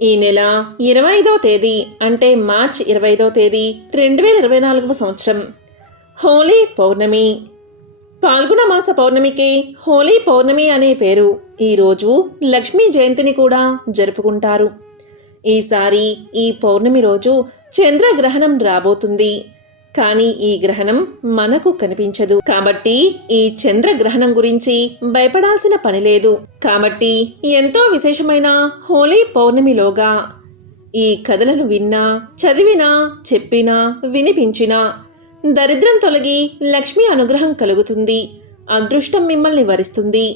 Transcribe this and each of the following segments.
ఈ నెల 25వ తేదీ అంటే మార్చ్ 25వ తేదీ 2024వ సంవత్సరం హోలీ పౌర్ణమి. పాల్గొన మాస పౌర్ణమికి హోలీ పౌర్ణమి అనే పేరు. ఈరోజు లక్ష్మీ జయంతిని కూడా జరుపుకుంటారు. ఈసారి ఈ పౌర్ణమి రోజు చంద్రగ్రహణం రాబోతుంది. కానీ ఈ గ్రహణం మనకు కనిపించదు. కాబట్టి ఈ చంద్రగ్రహణం గురించి భయపడాల్సిన పని లేదు. కాబట్టి ఎంతో విశేషమైన హోలీ పౌర్ణమిలోగా ఈ కథలను విన్నా, చదివినా, చెప్పినా, వినిపించినా దరిద్రం తొలగి లక్ష్మీ అనుగ్రహం కలుగుతుంది. అదృష్టం మిమ్మల్ని వరిస్తుంది.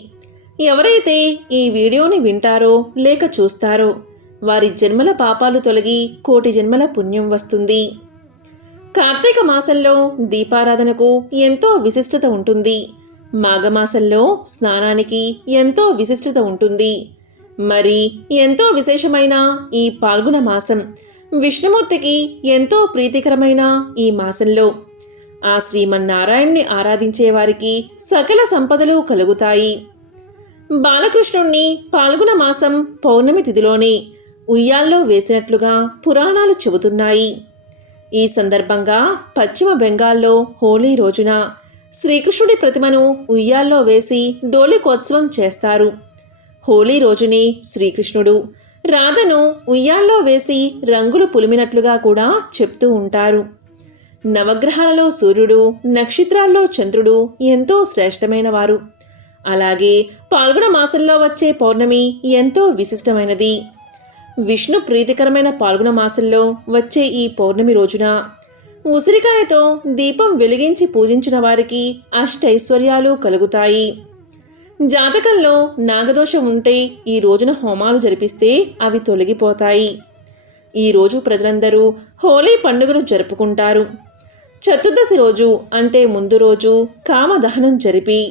ఎవరైతే ఈ వీడియోని వింటారో లేక చూస్తారో వారి జన్మల పాపాలు తొలగి కోటి జన్మల పుణ్యం వస్తుంది. కార్తీక మాసంలో దీపారాధనకు ఎంతో విశిష్టత ఉంటుంది. మాఘమాసంలో స్నానానికి ఎంతో విశిష్టత ఉంటుంది. మరి ఎంతో విశేషమైన ఈ పాల్గొన మాసం విష్ణుమూర్తికి ఎంతో ప్రీతికరమైన ఈ మాసంలో ఆ శ్రీమన్నారాయణ్ణి ఆరాధించే వారికి సకల సంపదలు కలుగుతాయి. బాలకృష్ణుణ్ణి పాల్గొన మాసం పౌర్ణమి తిథిలోనే ఉయ్యాల్లో వేసినట్లుగా పురాణాలు చెబుతున్నాయి. ఈ సందర్భంగా పశ్చిమ బెంగాల్లో హోలీ రోజున శ్రీకృష్ణుడి ప్రతిమను ఉయ్యాల్లో వేసి డోలికోత్సవం చేస్తారు. హోలీ రోజునే శ్రీకృష్ణుడు రాధను ఉయ్యాల్లో వేసి రంగులు పులిమినట్లుగా కూడా చెప్తూ ఉంటారు. నవగ్రహాలలో సూర్యుడు, నక్షత్రాల్లో చంద్రుడు ఎంతో శ్రేష్టమైన వారు. అలాగే పాల్గొన మాసంలో వచ్చే పౌర్ణమి ఎంతో విశిష్టమైనది. విష్ణు ప్రీతికరమైన పాల్గొన మాసంలో వచ్చే ఈ పౌర్ణమి రోజున ఉసిరికాయతో దీపం వెలిగించి పూజించిన వారికి అష్టైశ్వర్యాలు కలుగుతాయి. జాతకంలో నాగదోషం ఉంటే ఈ రోజున హోమాలు జరిపిస్తే అవి తొలగిపోతాయి. ఈ రోజు ప్రజలందరూ హోలీ పండుగను జరుపుకుంటారు. చతుర్దశి రోజు అంటే ముందు రోజు కామదహనం జరిపి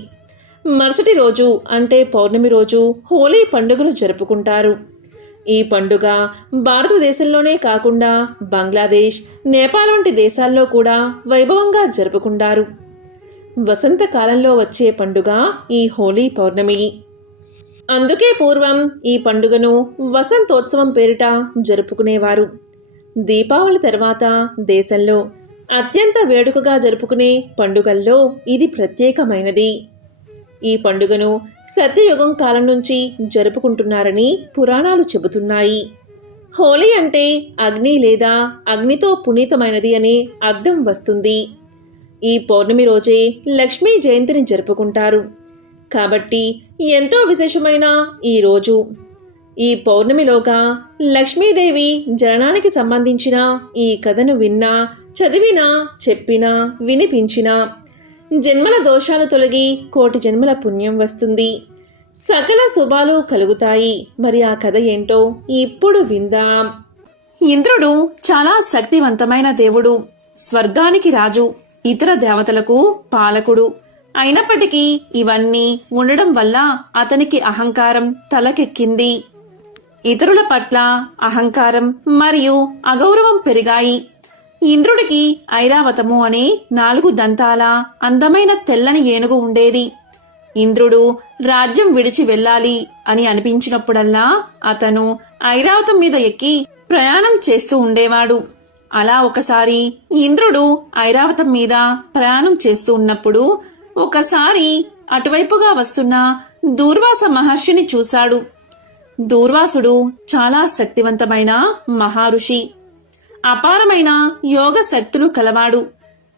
మరుసటి రోజు అంటే పౌర్ణమి రోజు హోలీ పండుగను జరుపుకుంటారు. ఈ పండుగ భారతదేశంలోనే కాకుండా బంగ్లాదేశ్, నేపాల్ వంటి దేశాల్లో కూడా వైభవంగా జరుపుకుంటారు. వసంతకాలంలో వచ్చే పండుగ ఈ హోలీ పౌర్ణమి. అందుకే పూర్వం ఈ పండుగను వసంతోత్సవం పేరిట జరుపుకునేవారు. దీపావళి తర్వాత దేశంలో అత్యంత వేడుకగా జరుపుకునే పండుగల్లో ఇది ప్రత్యేకమైనది. ఈ పండుగను సత్యయుగం కాలం నుంచి జరుపుకుంటున్నారని పురాణాలు చెబుతున్నాయి. హోలీ అంటే అగ్ని లేదా అగ్నితో పునీతమైనది అనే అర్థం వస్తుంది. ఈ పౌర్ణమి రోజే లక్ష్మీ జయంతిని జరుపుకుంటారు. కాబట్టి ఎంతో విశేషమైన ఈ రోజు ఈ పౌర్ణమిలోగా లక్ష్మీదేవి జననానికి సంబంధించిన ఈ కథను విన్నా, చదివినా, చెప్పినా, వినిపించినా జన్మల దోషాలు తొలగి కోటి జన్మల పుణ్యం వస్తుంది. సకల శుభాలు కలుగుతాయి. మరి ఆ కథ ఏంటో ఇప్పుడు విందాం. ఇంద్రుడు చాలా శక్తివంతమైన దేవుడు, స్వర్గానికి రాజు, ఇతర దేవతలకు పాలకుడు. అయినప్పటికీ ఇవన్నీ ఉండడం వల్ల అతనికి అహంకారం తలకెక్కింది. ఇతరుల పట్ల అహంకారం మరియు అగౌరవం పెరిగాయి. ఇంద్రుడికి ఐరావతము అనే 4 దంతాల అందమైన తెల్లని ఏనుగు ఉండేది. ఇంద్రుడు రాజ్యం విడిచి వెళ్ళాలి అని అనిపించినప్పుడల్లా అతను ఐరావతం మీద ఎక్కి ప్రయాణం చేస్తూ ఉండేవాడు. అలా ఒకసారి ఇంద్రుడు ఐరావతం మీద ప్రయాణం చేస్తూ ఉన్నప్పుడు ఒకసారి అటువైపుగా వస్తున్న దూర్వాస మహర్షిని చూశాడు. దూర్వాసుడు చాలా శక్తివంతమైన మహర్షి, అపారమైన యోగ శక్తులు కలవాడు.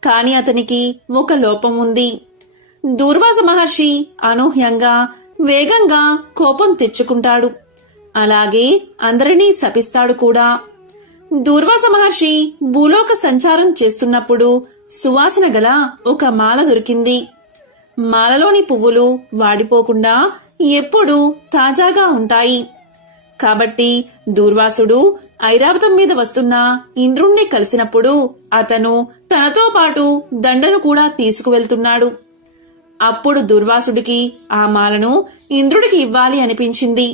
కాని అతనికి ఒక లోపం ఉంది. దూర్వాస మహర్షి అనూహ్యంగా వేగంగా కోపం తెచ్చుకుంటాడు. అలాగే అందరినీ శపిస్తాడు కూడా. దూర్వాస మహర్షి భూలోక సంచారం చేస్తున్నప్పుడు సువాసన గల ఒక మాల దొరికింది. మాలలోని పువ్వులు వాడిపోకుండా ఎప్పుడూ తాజాగా ఉంటాయి. కాబట్టి దూర్వాసుడు ఐరావతం మీద వస్తున్న ఇంద్రుణ్ణి కలిసినప్పుడు అతను తనతో పాటు దండను కూడా తీసుకువెళ్తున్నాడు. అప్పుడు దూర్వాసుడికి ఆ మాలను ఇంద్రుడికి ఇవ్వాలి అనిపించింది.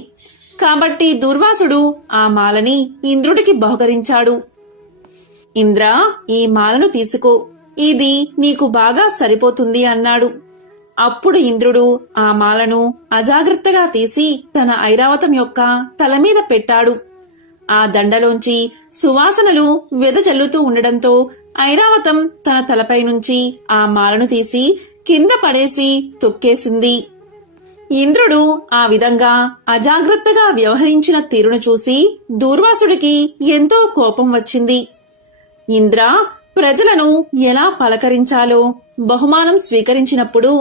కాబట్టి దూర్వాసుడు ఆ మాలని ఇంద్రుడికి బహుకరించాడు. ఇంద్ర, ఈ మాలను తీసుకో, ఇది నీకు బాగా సరిపోతుంది అన్నాడు. అప్పుడు ఇంద్రుడు ఆ మాలను అజాగ్రత్తగా తీసి తన ఐరావతం యొక్క తల మీద పెట్టాడు. ఆ దండలోంచి సువాసనలు వెదజల్లుతూ ఉండడంతో ఐరావతం తన తలపై నుంచి ఆ మాలను తీసి కింద పడేసి తొక్కేసింది. ఇంద్రుడు ఆ విధంగా అజాగ్రత్తగా వ్యవహరించిన తీరును చూసి దూర్వాసుడికి ఎంతో కోపం వచ్చింది. ఇంద్ర, ప్రజలను ఎలా పలకరించాలో, బహుమానం స్వీకరించినప్పుడు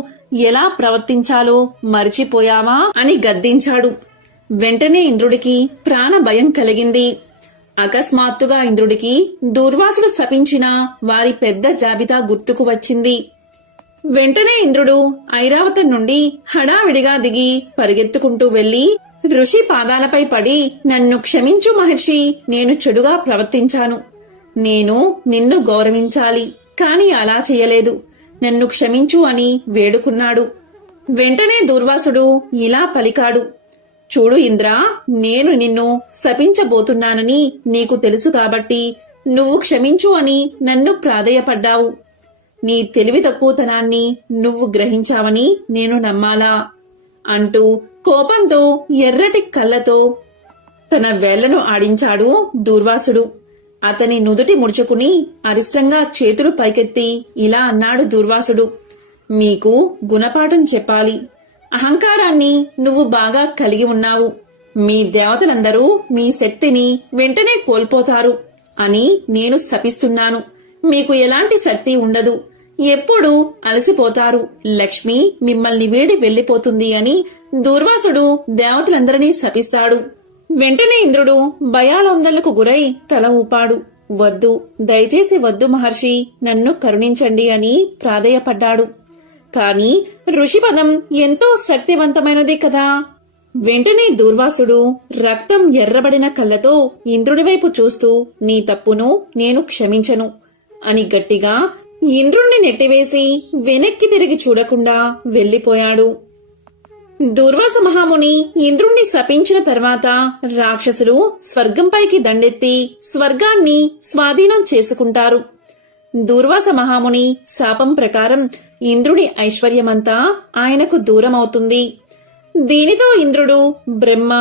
ఎలా ప్రవర్తించాలో మరిచిపోయావా అని గద్దించాడు. వెంటనే ఇంద్రుడికి ప్రాణ భయం కలిగింది. అకస్మాత్తుగా ఇంద్రుడికి దూర్వాసుడు శపించిన వారి పెద్ద జాబితా గుర్తుకు వచ్చింది. వెంటనే ఇంద్రుడు ఐరావతం నుండి హడావిడిగా దిగి పరిగెత్తుకుంటూ వెళ్లి ఋషి పాదాలపై పడి, నన్ను క్షమించు మహర్షి, నేను చెడుగా ప్రవర్తించాను. నేను నిన్ను గౌరవించాలి, కాని అలా చెయ్యలేదు. నన్ను క్షమించు అని వేడుకున్నాడు. వెంటనే దూర్వాసుడు ఇలా పలికాడు. చూడు ఇంద్ర, నేను నిన్ను శపించబోతున్నానని నీకు తెలుసు కాబట్టి నువ్వు క్షమించు అని నన్ను ప్రాధేయపడ్డావు. నీ తెలివి తక్కువతనాన్ని నువ్వు గ్రహించావని నేను నమ్మాలా అంటూ కోపంతో ఎర్రటి కళ్ళతో తన వేళ్లను ఆడించాడు దూర్వాసుడు. అతని నుదుటి ముడుచుకుని అరిష్టంగా చేతులు పైకెత్తి ఇలా అన్నాడు దూర్వాసుడు. మీకు గుణపాఠం చెప్పాలి. అహంకారాన్ని నువ్వు బాగా కలిగి ఉన్నావు. మీ దేవతలందరూ మీ శక్తిని వెంటనే కోల్పోతారు అని నేను శపిస్తున్నాను. మీకు ఎలాంటి శక్తి ఉండదు. ఎప్పుడూ అలసిపోతారు. లక్ష్మి మిమ్మల్ని వీడి వెళ్లిపోతుంది అని దూర్వాసుడు దేవతలందరినీ శపిస్తాడు. వెంటనే ఇంద్రుడు భయాలొందలకు గురై తల ఊపాడు. వద్దు, దయచేసి వద్దు మహర్షి, నన్ను కరుణించండి అని ప్రాధేయపడ్డాడు. కాని ఋషిపదం ఎంతో శక్తివంతమైనది కదా. వెంటనే దూర్వాసుడు రక్తం ఎర్రబడిన కళ్ళతో ఇంద్రుడి వైపు చూస్తూ, నీ తప్పును నేను క్షమించను అని గట్టిగా ఇంద్రుణ్ణి నెట్టివేసి వెనక్కి తిరిగి చూడకుండా వెళ్లిపోయాడు. దూర్వాస మహాముని ఇంద్రుణ్ణి శపించిన తర్వాత రాక్షసులు స్వర్గంపైకి దండెత్తి స్వర్గాన్ని స్వాధీనం చేసుకుంటారు. దూర్వాస మహాముని శాపం ప్రకారం ఇంద్రుడి ఐశ్వర్యమంతా ఆయనకు దూరమవుతుంది. దీనితో ఇంద్రుడు బ్రహ్మ,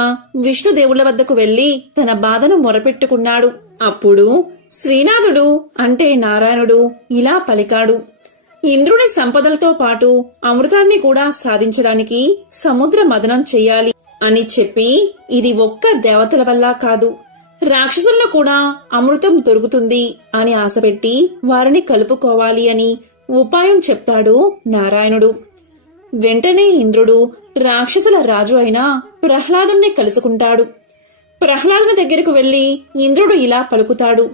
విష్ణుదేవుల వద్దకు వెళ్లి తన బాధను మొరపెట్టుకున్నాడు. అప్పుడు శ్రీనాథుడు అంటే నారాయణుడు ఇలా పలికాడు. ఇంద్రుని సంపదలతో పాటు అమృతాన్ని కూడా సాధించడానికి సముద్ర మదనం చెయ్యాలి అని చెప్పి, ఇది ఒక్క దేవతల వల్ల కాదు, రాక్షసుల్లో కూడా అమృతం దొరుకుతుంది అని ఆశపెట్టి వారిని కలుపుకోవాలి అని ఉపాయం చెప్తాడు నారాయణుడు. వెంటనే ఇంద్రుడు రాక్షసుల రాజు అయిన ప్రహ్లాదుని కలుసుకుంటాడు. ప్రహ్లాదుని దగ్గరకు వెళ్లి ఇంద్రుడు ఇలా పలుకుతాడు.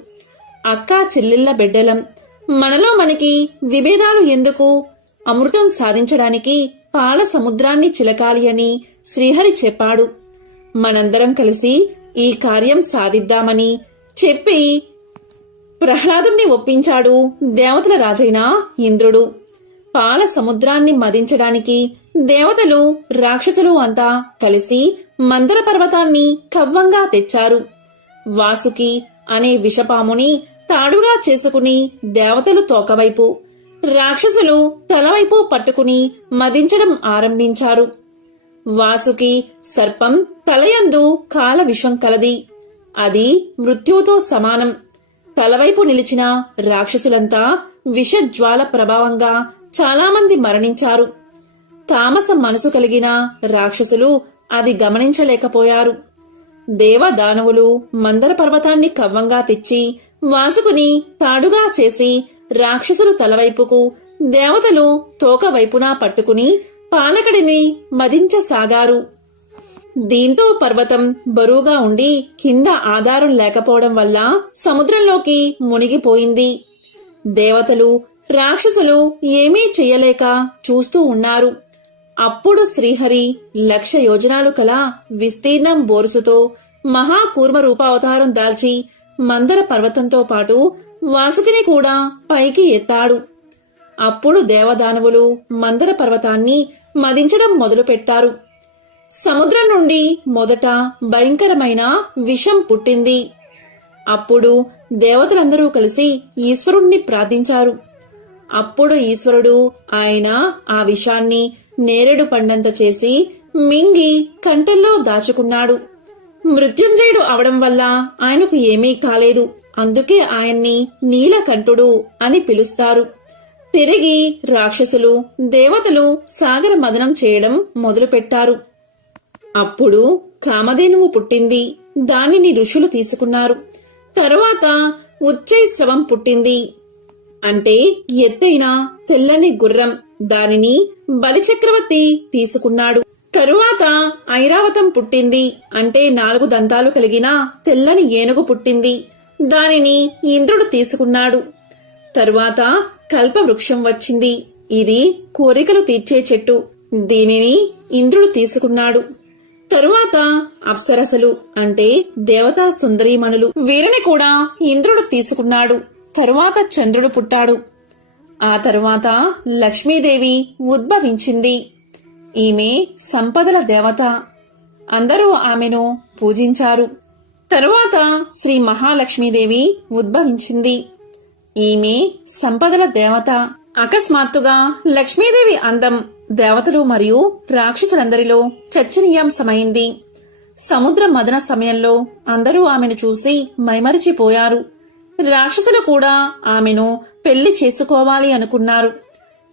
అక్కా చెల్లెళ్ల బిడ్డలం, మనలో మనకి విభేదాలు ఎందుకు? అమృతం సాధించడానికి పాల సముద్రాన్ని చిలకాలి అని శ్రీహరి చెప్పాడు. మనందరం కలిసి ఈ కార్యం సాధిద్దామని చెప్పి ప్రహ్లాదుణ్ణి ఒప్పించాడు దేవతల రాజైన ఇంద్రుడు. పాల సముద్రాన్ని మదించడానికి దేవతలు, రాక్షసులు అంతా కలిసి మందర పర్వతాన్ని కవ్వంగా తెచ్చారు. వాసుకి అనే విషపాముని తాడుగా చేసుకుని దేవతలు తోకవైపు, రాక్షసులు తలవైపు పట్టుకుని మదించడం ఆరంభించారు. వాసుకి సర్పం తలయందు కాల విషం కలది. అది మృత్యువుతో సమానం. తలవైపు నిలిచిన రాక్షసులంతా విషజ్వాల ప్రభావంగా చాలామంది మరణించారు. తామస మనసు కలిగిన రాక్షసులు అది గమనించలేకపోయారు. దేవదానవులు మందర పర్వతాన్ని కవ్వంగా తెచ్చి వాసుకుని తాడుగా చేసి రాక్షసులు తలవైపుకు, దేవతలు తోకవైపునా పట్టుకుని పాలకడిని మదించసాగారు. దీంతో పర్వతం బరువుగా ఉండి కింద ఆధారం లేకపోవడం వల్ల సముద్రంలోకి మునిగిపోయింది. దేవతలు, రాక్షసులు ఏమీ చెయ్యలేక చూస్తూ ఉన్నారు. అప్పుడు శ్రీహరి 1,00,000 యోజనాలు కల విస్తీర్ణం బోరుసుతో మహాకూర్మ రూపావతారం దాల్చి మందర పర్వతంతో పాటు వాసుకిని కూడా పైకి ఎత్తాడు. అప్పుడు దేవదానవులు మందర పర్వతాన్ని మదించడం మొదలుపెట్టారు. సముద్రం నుండి మొదట భయంకరమైన విషం పుట్టింది. అప్పుడు దేవతలందరూ కలిసి ఈశ్వరుణ్ణి ప్రార్థించారు. అప్పుడు ఈశ్వరుడు ఆయన ఆ విషాన్ని నేరేడు పండంత చేసి మింగి కంఠంలో దాచుకున్నాడు. మృత్యుంజయుడు అవడం వల్ల ఆయనకు ఏమీ కాలేదు. అందుకే ఆయన్ని నీలకంఠుడు అని పిలుస్తారు. తిరిగి రాక్షసులు దేవతలు సాగర మదనం చేయడం మొదలుపెట్టారు. అప్పుడు కామధేనువు పుట్టింది. దానిని ఋషులు తీసుకున్నారు. తరువాత ఉచ్చైశ్రవం పుట్టింది, అంటే ఎత్తైన తెల్లని గుర్రం. దానిని బలిచక్రవర్తి తీసుకున్నాడు. తరువాత ఐరావతం పుట్టింది, అంటే 4 దంతాలు కలిగిన తెల్లని ఏనుగు పుట్టింది. దానిని ఇంద్రుడు తీసుకున్నాడు. తరువాత కల్పవృక్షం వచ్చింది. ఇది కోరికలు తీర్చే చెట్టు. దీనిని ఇంద్రుడు తీసుకున్నాడు. తరువాత అప్సరసలు, అంటే దేవతా సుందరీమణులు. వీరిని కూడా ఇంద్రుడు తీసుకున్నాడు. తరువాత చంద్రుడు పుట్టాడు. ఆ తరువాత లక్ష్మీదేవి ఉద్భవించింది. ఈమె సంపదల దేవత. అందరూ ఆమెను పూజించారు. తరువాత శ్రీ మహాలక్ష్మీదేవి ఉద్భవించింది. ఈమె సంపదల దేవత. అకస్మాత్తుగా లక్ష్మీదేవి అందం దేవతలు మరియు రాక్షసులందరిలో చర్చనీయాంశమైంది. సముద్ర మదన సమయంలో అందరూ ఆమెను చూసి మైమరిచిపోయారు. రాక్షసులు కూడా ఆమెను పెళ్లి చేసుకోవాలి అనుకున్నారు.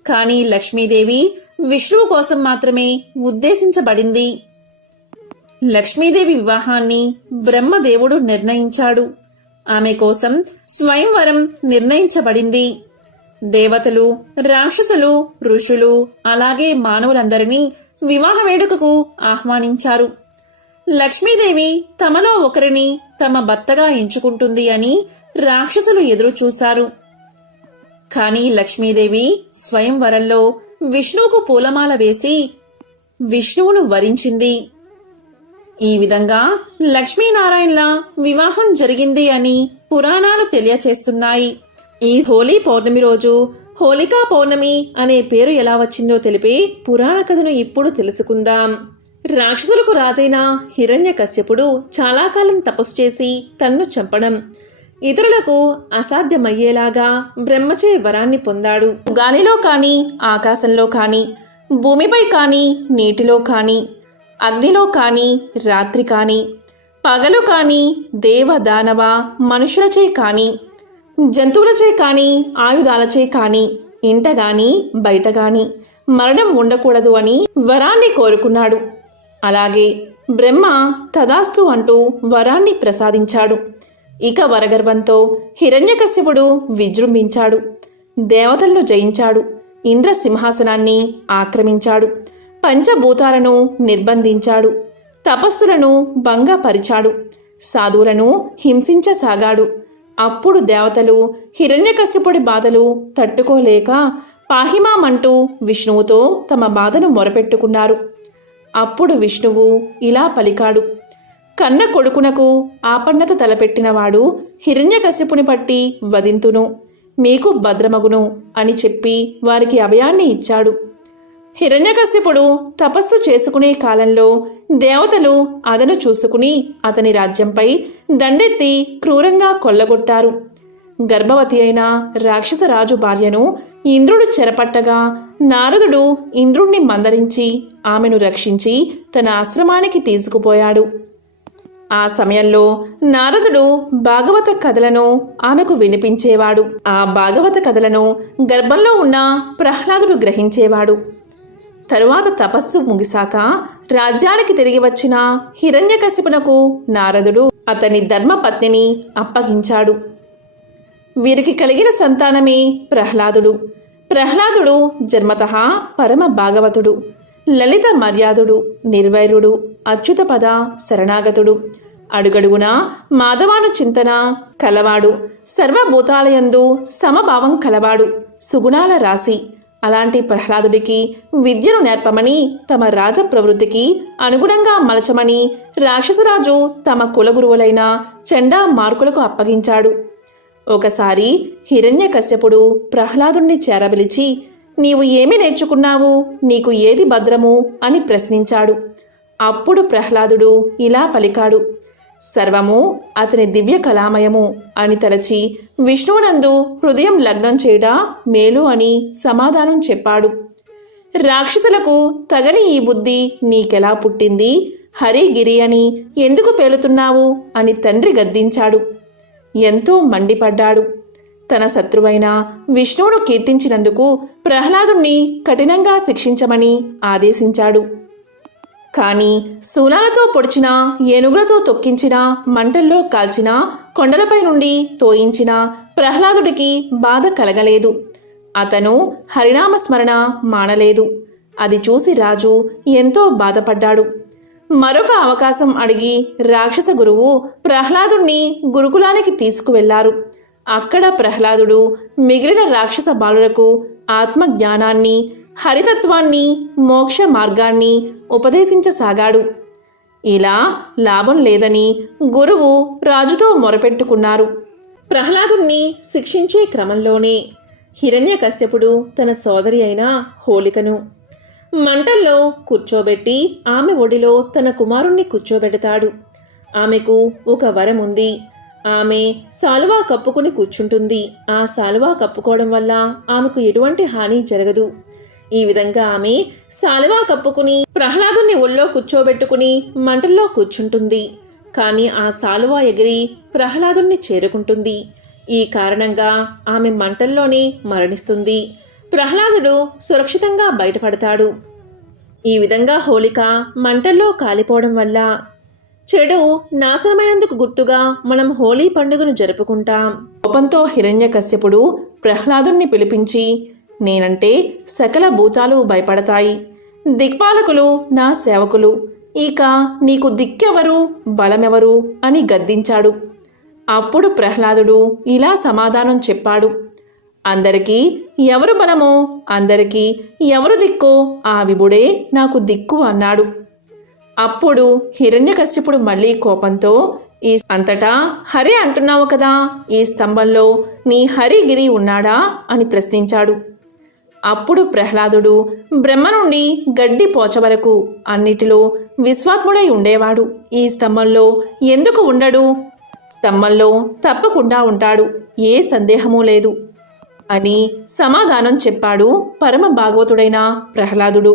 కాని లక్ష్మీదేవి విష్ణువు కోసం మాత్రమే ఉద్దేశించబడింది. లక్ష్మీదేవి వివాహాన్ని బ్రహ్మదేవుడు నిర్ణయించాడు. ఆమె కోసం స్వయంవరం నిర్ణయించబడింది. దేవతలు, రాక్షసులు, ఋషులు, అలాగే మానవులందరినీ వివాహ వేడుకకు ఆహ్వానించారు. లక్ష్మీదేవి తమలో ఒకరిని తమ భర్తగా ఎంచుకుంటుంది అని రాక్షసులు ఎదురుచూశారు. కాని లక్ష్మీదేవి స్వయంవరంలో విష్ణువుకు పూలమాల వేసి విష్ణువును వరించింది. ఈ విధంగా లక్ష్మీనారాయణల వివాహం జరిగింది అని పురాణాలు తెలియచేస్తున్నాయి. ఈ హోలీ పౌర్ణమి రోజు హోలికా పౌర్ణమి అనే పేరు ఎలా వచ్చిందో తెలిపే పురాణ కథను ఇప్పుడు తెలుసుకుందాం. రాక్షసులకు రాజైన హిరణ్యకశ్యపుడు చాలా కాలం తపస్సు చేసి తన్ను చంపడం, ఇతరులకు అసాధ్యమయ్యేలాగా బ్రహ్మచే వరాన్ని పొందాడు. గాలిలో కాని, ఆకాశంలో కాని, భూమిపై కాని, నీటిలో కాని, అగ్నిలో కాని, రాత్రి కాని, పగలు కాని, దేవ దానవ మనుషులచే కాని, జంతువులచే కాని, ఆయుధాలచే కాని, ఇంట గాని బయట గాని మరణం ఉండకూడదు అని వరాన్ని కోరుకున్నాడు. అలాగే బ్రహ్మ తదాస్తు అంటూ వరాన్ని ప్రసాదించాడు. ఇక వరగర్వంతో హిరణ్యకశ్యపుడు విజృంభించాడు. దేవతలను జయించాడు. ఇంద్ర సింహాసనాన్ని ఆక్రమించాడు. పంచభూతాలను నిర్బంధించాడు. తపస్సులను భంగపరిచాడు. సాధువులను హింసించసాగాడు. అప్పుడు దేవతలు హిరణ్యకశ్యపుడి బాధలు తట్టుకోలేక పాహిమామంటూ విష్ణువుతో తమ బాధను మొరపెట్టుకున్నారు. అప్పుడు విష్ణువు ఇలా పలికాడు: కన్న కొడుకునకు ఆపన్నత తలపెట్టినవాడు హిరణ్యకశ్యపుని పట్టి వధింతును, మీకు భద్రమగును అని చెప్పి వారికి అభయాన్ని ఇచ్చాడు. హిరణ్యకశ్యపుడు తపస్సు చేసుకునే కాలంలో దేవతలు అదను చూసుకుని అతని రాజ్యంపై దండెత్తి క్రూరంగా కొల్లగొట్టారు. గర్భవతి అయిన రాక్షసరాజు భార్యను ఇంద్రుడు చెరపట్టగా నారదుడు ఇంద్రుణ్ణి మందరించి ఆమెను రక్షించి తన ఆశ్రమానికి తీసుకుపోయాడు. ఆ సమయంలో నారదుడు భాగవత కథలను ఆమెకు వినిపించేవాడు. ఆ భాగవత కథలను గర్భంలో ఉన్న ప్రహ్లాదుడు గ్రహించేవాడు. తరువాత తపస్సు ముగిశాక రాజ్యానికి తిరిగి వచ్చిన హిరణ్యకశిపునకు నారదుడు అతని ధర్మపత్నిని అప్పగించాడు. వీరికి కలిగిన సంతానమే ప్రహ్లాదుడు. ప్రహ్లాదుడు జన్మతః పరమ భాగవతుడు, లలిత మర్యాదుడు, నిర్వైరుడు, అచ్యుతపద శరణాగతుడు, అడుగడుగున మాధవాను చింతన కలవాడు, సర్వభూతాలయందు సమభావం కలవాడు, సుగుణాల రాశి. అలాంటి ప్రహ్లాదుడికి విద్యను నేర్పమని, తమ రాజ ప్రవృత్తికి అనుగుణంగా మలచమని రాక్షసరాజు తమ కులగురువులైన చండా మార్కులకు అప్పగించాడు. ఒకసారి హిరణ్యకశ్యపుడు ప్రహ్లాదుణ్ణి చేరబిలిచి, నీవు ఏమి నేర్చుకున్నావు, నీకు ఏది భద్రము అని ప్రశ్నించాడు. అప్పుడు ప్రహ్లాదుడు ఇలా పలికాడు: సర్వము అతని దివ్య కళామయము అని తలచి విష్ణువునందు హృదయం లగ్నం చేయడా మేలు అని సమాధానం చెప్పాడు. రాక్షసులకు తగని ఈ బుద్ధి నీకెలా పుట్టింది? హరి గిరి అని ఎందుకు పేలుతున్నావు అని తండ్రి గద్దించాడు. ఎంతో మండిపడ్డాడు. తన శత్రువైన విష్ణువును కీర్తించినందుకు ప్రహ్లాదుణ్ణి కఠినంగా శిక్షించమని ఆదేశించాడు. కాని శూలాలతో పొడిచిన, ఏనుగులతో తొక్కించిన, మంటల్లో కాల్చిన, కొండలపై నుండి తోయించిన ప్రహ్లాదుడికి బాధ కలగలేదు. అతను హరినామస్మరణ మానలేదు. అది చూసి రాజు ఎంతో బాధపడ్డాడు. మరొక అవకాశం అడిగి రాక్షస గురువు ప్రహ్లాదుణ్ణి గురుకులానికి తీసుకువెళ్లారు. అక్కడ ప్రహ్లాదుడు మిగిలిన రాక్షస బాలులకు ఆత్మజ్ఞానాన్ని, హరితత్వాన్ని, మోక్ష మార్గాన్ని ఉపదేశించసాగాడు. ఇలా లాభం లేదని గురువు రాజుతో మొరపెట్టుకున్నారు. ప్రహ్లాదుణ్ణి శిక్షించే క్రమంలోనే హిరణ్యకశ్యపుడు తన సోదరి అయిన హోలికను మంటల్లో కూర్చోబెట్టి ఆమె ఒడిలో తన కుమారుణ్ణి కూర్చోబెడతాడు. ఆమెకు ఒక వరం ఉంది. ఆమె శాలువా కప్పుకుని కూర్చుంటుంది. ఆ శాలువా కప్పుకోవడం వల్ల ఆమెకు ఎటువంటి హాని జరగదు. ఈ విధంగా ఆమె శాలువా కప్పుకుని ప్రహ్లాదుని ఒళ్ళో కూర్చోబెట్టుకుని మంటల్లో కూర్చుంటుంది. కానీ ఆ శాలువా ఎగిరి ప్రహ్లాదుని చేరుకుంటుంది. ఈ కారణంగా ఆమె మంటల్లోనే మరణిస్తుంది. ప్రహ్లాదుడు సురక్షితంగా బయటపడతాడు. ఈ విధంగా హోలిక మంటల్లో కాలిపోవడం వల్ల చెడు నాశనమైనందుకు గుర్తుగా మనం హోలీ పండుగను జరుపుకుంటాం. కోపంతో హిరణ్యకశ్యపుడు ప్రహ్లాదుణ్ణి పిలిపించి, నేనంటే సకల భూతాలు భయపడతాయి. దిక్పాలకులు నా సేవకులు. ఇక నీకు దిక్కెవరు, బలమెవరు అని గద్దించాడు. అప్పుడు ప్రహ్లాదుడు ఇలా సమాధానం చెప్పాడు. అందరికీ ఎవరు బలమో, అందరికీ ఎవరు దిక్కో ఆ విభుడే నాకు దిక్కు అన్నాడు. అప్పుడు హిరణ్యకశ్యపుడు మళ్ళీ కోపంతో, ఈ అంతటా హరి అంటున్నావు కదా, ఈ స్తంభంలో నీ హరిగిరి ఉన్నాడా అని ప్రశ్నించాడు. అప్పుడు ప్రహ్లాదుడు బ్రహ్మ నుండి గడ్డి పోచ వరకు అన్నిటిలో విశ్వాత్ముడై ఉండేవాడు. ఈ స్తంభంలో ఎందుకు ఉండడు? స్తంభంలో తప్పకుండా ఉంటాడు, ఏ సందేహమూ లేదు అని సమాధానం చెప్పాడు పరమ భాగవతుడైన ప్రహ్లాదుడు.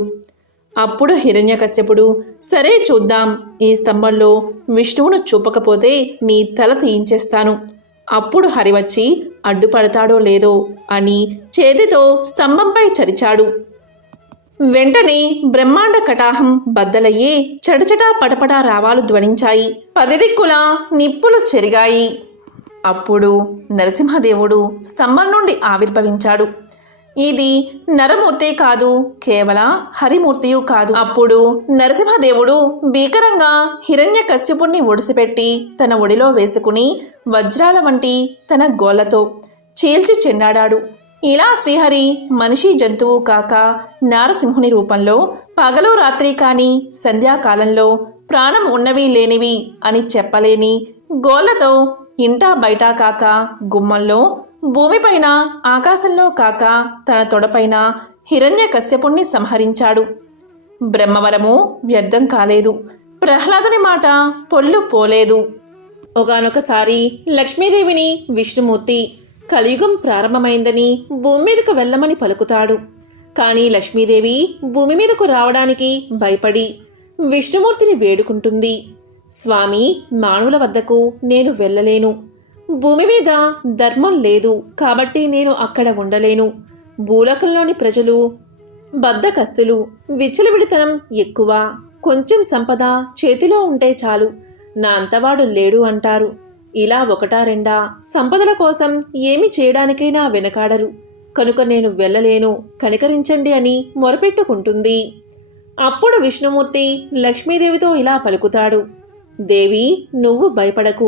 అప్పుడు హిరణ్యకశ్యపుడు, సరే చూద్దాం, ఈ స్తంభంలో విష్ణువును చూపకపోతే నీ తల తీయించేస్తాను, అప్పుడు హరి వచ్చి అడ్డుపడతాడో లేదో అని చేతితో స్తంభంపై చరిచాడు. వెంటనే బ్రహ్మాండ కటాహం బద్దలయ్యి చటచటా పటపటా రావాలు ధ్వనించాయి. 10 దిక్కులా నిప్పులు చెరిగాయి. అప్పుడు నరసింహదేవుడు స్తంభం నుండి ఆవిర్భవించాడు. ఇది నరమూర్తే కాదు, కేవల హరిమూర్తియు కాదు. అప్పుడు నరసింహదేవుడు భీకరంగా హిరణ్యకశ్యపుణ్ణి ఒడిసిపెట్టి తన ఒడిలో వేసుకుని వజ్రాల వంటి తన గోళ్లతో చీల్చి చెండాడాడు. ఇలా శ్రీహరి మనిషి జంతువు కాక నారసింహుని రూపంలో పగలు రాత్రి కాని సంధ్యాకాలంలో ప్రాణం ఉన్నవి లేనివి అని చెప్పలేని గోళ్లతో ఇంటా బయటా కాక గుమ్మంలో, భూమిపైన, ఆకాశంలో కాక తన తొడపైన హిరణ్యకశ్యపుణ్ణి సంహరించాడు. బ్రహ్మవరము వ్యర్థం కాలేదు. ప్రహ్లాదుని మాట పొల్లు పోలేదు. ఒకానొకసారి లక్ష్మీదేవిని విష్ణుమూర్తి కలియుగం ప్రారంభమైందని భూమి మీదకు వెళ్ళమని పలుకుతాడు. కానీ లక్ష్మీదేవి భూమి మీదకు రావడానికి భయపడి విష్ణుమూర్తిని వేడుకుంటుంది. స్వామి, మానవుల వద్దకు నేను వెళ్ళలేను. భూమి మీద ధర్మం లేదు కాబట్టి నేను అక్కడ ఉండలేను. భూలోకంలోని ప్రజలు బద్ధకస్తులు, విచ్చలవిడితనం ఎక్కువ. కొంచెం సంపద చేతిలో ఉంటే చాలు, నా అంతవాడు లేడు అంటారు. ఇలా ఒకటా రెండా సంపదల కోసం ఏమి చేయడానికైనా వెనకాడరు. కనుక నేను వెళ్ళలేను, కనికరించండి అని మొరపెట్టుకుంటుంది. అప్పుడు విష్ణుమూర్తి లక్ష్మీదేవితో ఇలా పలుకుతాడు. దేవి, నువ్వు భయపడకు.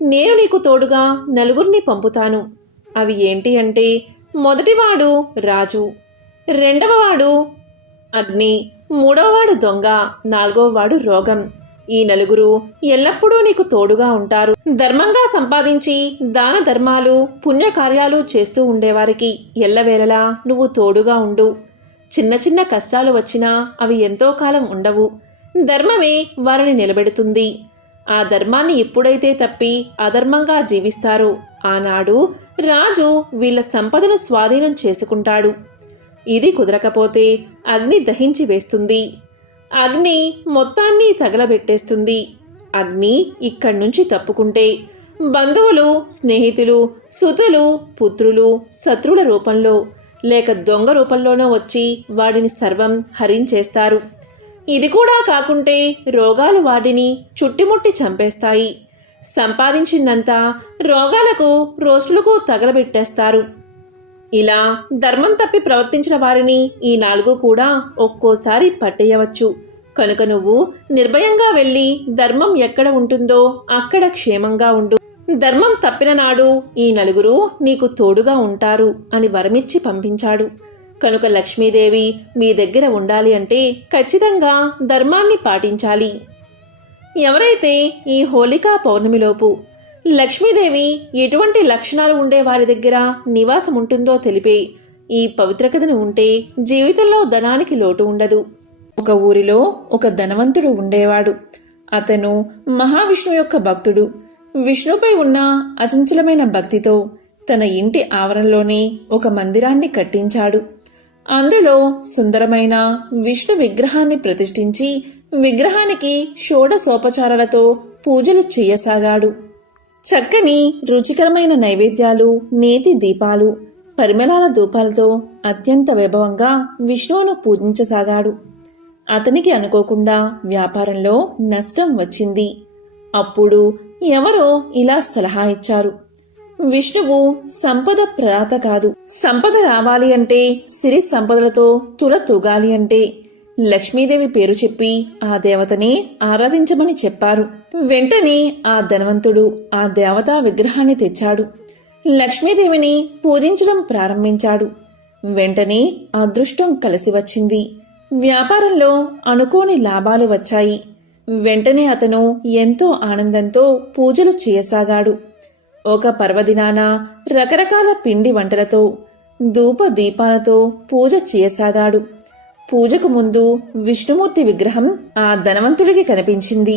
నేను నీకు తోడుగా నలుగురిని పంపుతాను. అవి ఏంటి అంటే, మొదటివాడు రాజు, రెండవవాడు అగ్ని, మూడవవాడు దొంగ, నాలుగవవాడు రోగం. ఈ నలుగురు ఎల్లప్పుడూ నీకు తోడుగా ఉంటారు. ధర్మంగా సంపాదించి దాన ధర్మాలు, పుణ్యకార్యాలు చేస్తూ ఉండేవారికి ఎల్లవేళలా నువ్వు తోడుగా ఉండు. చిన్న చిన్న కష్టాలు వచ్చినా అవి ఎంతో కాలం ఉండవు. ధర్మమే వారిని నిలబెడుతుంది. ఆ ధర్మాన్ని ఎప్పుడైతే తప్పి అధర్మంగా జీవిస్తారో ఆనాడు రాజు వీళ్ల సంపదను స్వాధీనం చేసుకుంటాడు. ఇది కుదరకపోతే అగ్ని దహించి వేస్తుంది. అగ్ని మొత్తాన్ని తగలబెట్టేస్తుంది. అగ్ని ఇక్కడ్నుంచి తప్పుకుంటే బంధువులు, స్నేహితులు, సుతులు, పుత్రులు శత్రువుల రూపంలో లేక దొంగ రూపంలోనో వచ్చి వాడిని సర్వం హరించేస్తారు. ఇది కూడా కాకుంటే రోగాలు వాడిని చుట్టుముట్టి చంపేస్తాయి. సంపాదించిందంతా రోగాలకు, రోస్టులకు తగలబెట్టేస్తారు. ఇలా ధర్మం తప్పి ప్రవర్తించిన వారిని ఈ 4 కూడా ఒక్కోసారి పట్టేయవచ్చు. కనుక నువ్వు నిర్భయంగా వెళ్ళి ధర్మం ఎక్కడ ఉంటుందో అక్కడ క్షేమంగా ఉండు. ధర్మం తప్పిన నాడు ఈ 4 నీకు తోడుగా ఉంటారు అని వరమిచ్చి పంపించాడు. కనుక లక్ష్మీదేవి మీ దగ్గర ఉండాలి అంటే ఖచ్చితంగా ధర్మాన్ని పాటించాలి. ఎవరైతే ఈ హోళికా పౌర్ణమిలోపు లక్ష్మీదేవి ఎటువంటి లక్షణాలు ఉండే వారి దగ్గర నివాసం ఉంటుందో తెలిపే ఈ పవిత్ర కథను ఉంటే జీవితంలో ధనానికి లోటు ఉండదు. ఒక ఊరిలో ఒక ధనవంతుడు ఉండేవాడు. అతను మహావిష్ణువు యొక్క భక్తుడు. విష్ణుపై ఉన్న అచంచలమైన భక్తితో తన ఇంటి ఆవరణలోనే ఒక మందిరాన్ని కట్టించాడు. అందులో సుందరమైన విష్ణు విగ్రహాన్ని ప్రతిష్ఠించి విగ్రహానికి షోడశోపచారాలతో పూజలు చేయసాగాడు. చక్కని రుచికరమైన నైవేద్యాలు, నేతి దీపాలు, పరిమళాల ధూపాలతో అత్యంత వైభవంగా విష్ణువును పూజించసాగాడు. అతనికి అనుకోకుండా వ్యాపారంలో నష్టం వచ్చింది. అప్పుడు ఎవరో ఇలా సలహా ఇచ్చారు. విష్ణువు సంపద ప్రదాత కాదు. సంపద రావాలి అంటే, సిరి సంపదలతో తులతూగాలి అంటే లక్ష్మీదేవి పేరు చెప్పి ఆ దేవతనే ఆరాధించమని చెప్పారు. వెంటనే ఆ ధనవంతుడు ఆ దేవతా విగ్రహాన్ని తెచ్చాడు. లక్ష్మీదేవిని పూజించడం ప్రారంభించాడు. వెంటనే అదృష్టం కలిసి వచ్చింది. వ్యాపారంలో అనుకోని లాభాలు వచ్చాయి. వెంటనే అతను ఎంతో ఆనందంతో పూజలు చేయసాగాడు. ఒక పర్వదినాన రకరకాల పిండి వంటలతో, ధూప దీపాలతో పూజ చేయసాగాడు. పూజకు ముందు విష్ణుమూర్తి విగ్రహం ఆ ధనవంతుడికి కనిపించింది.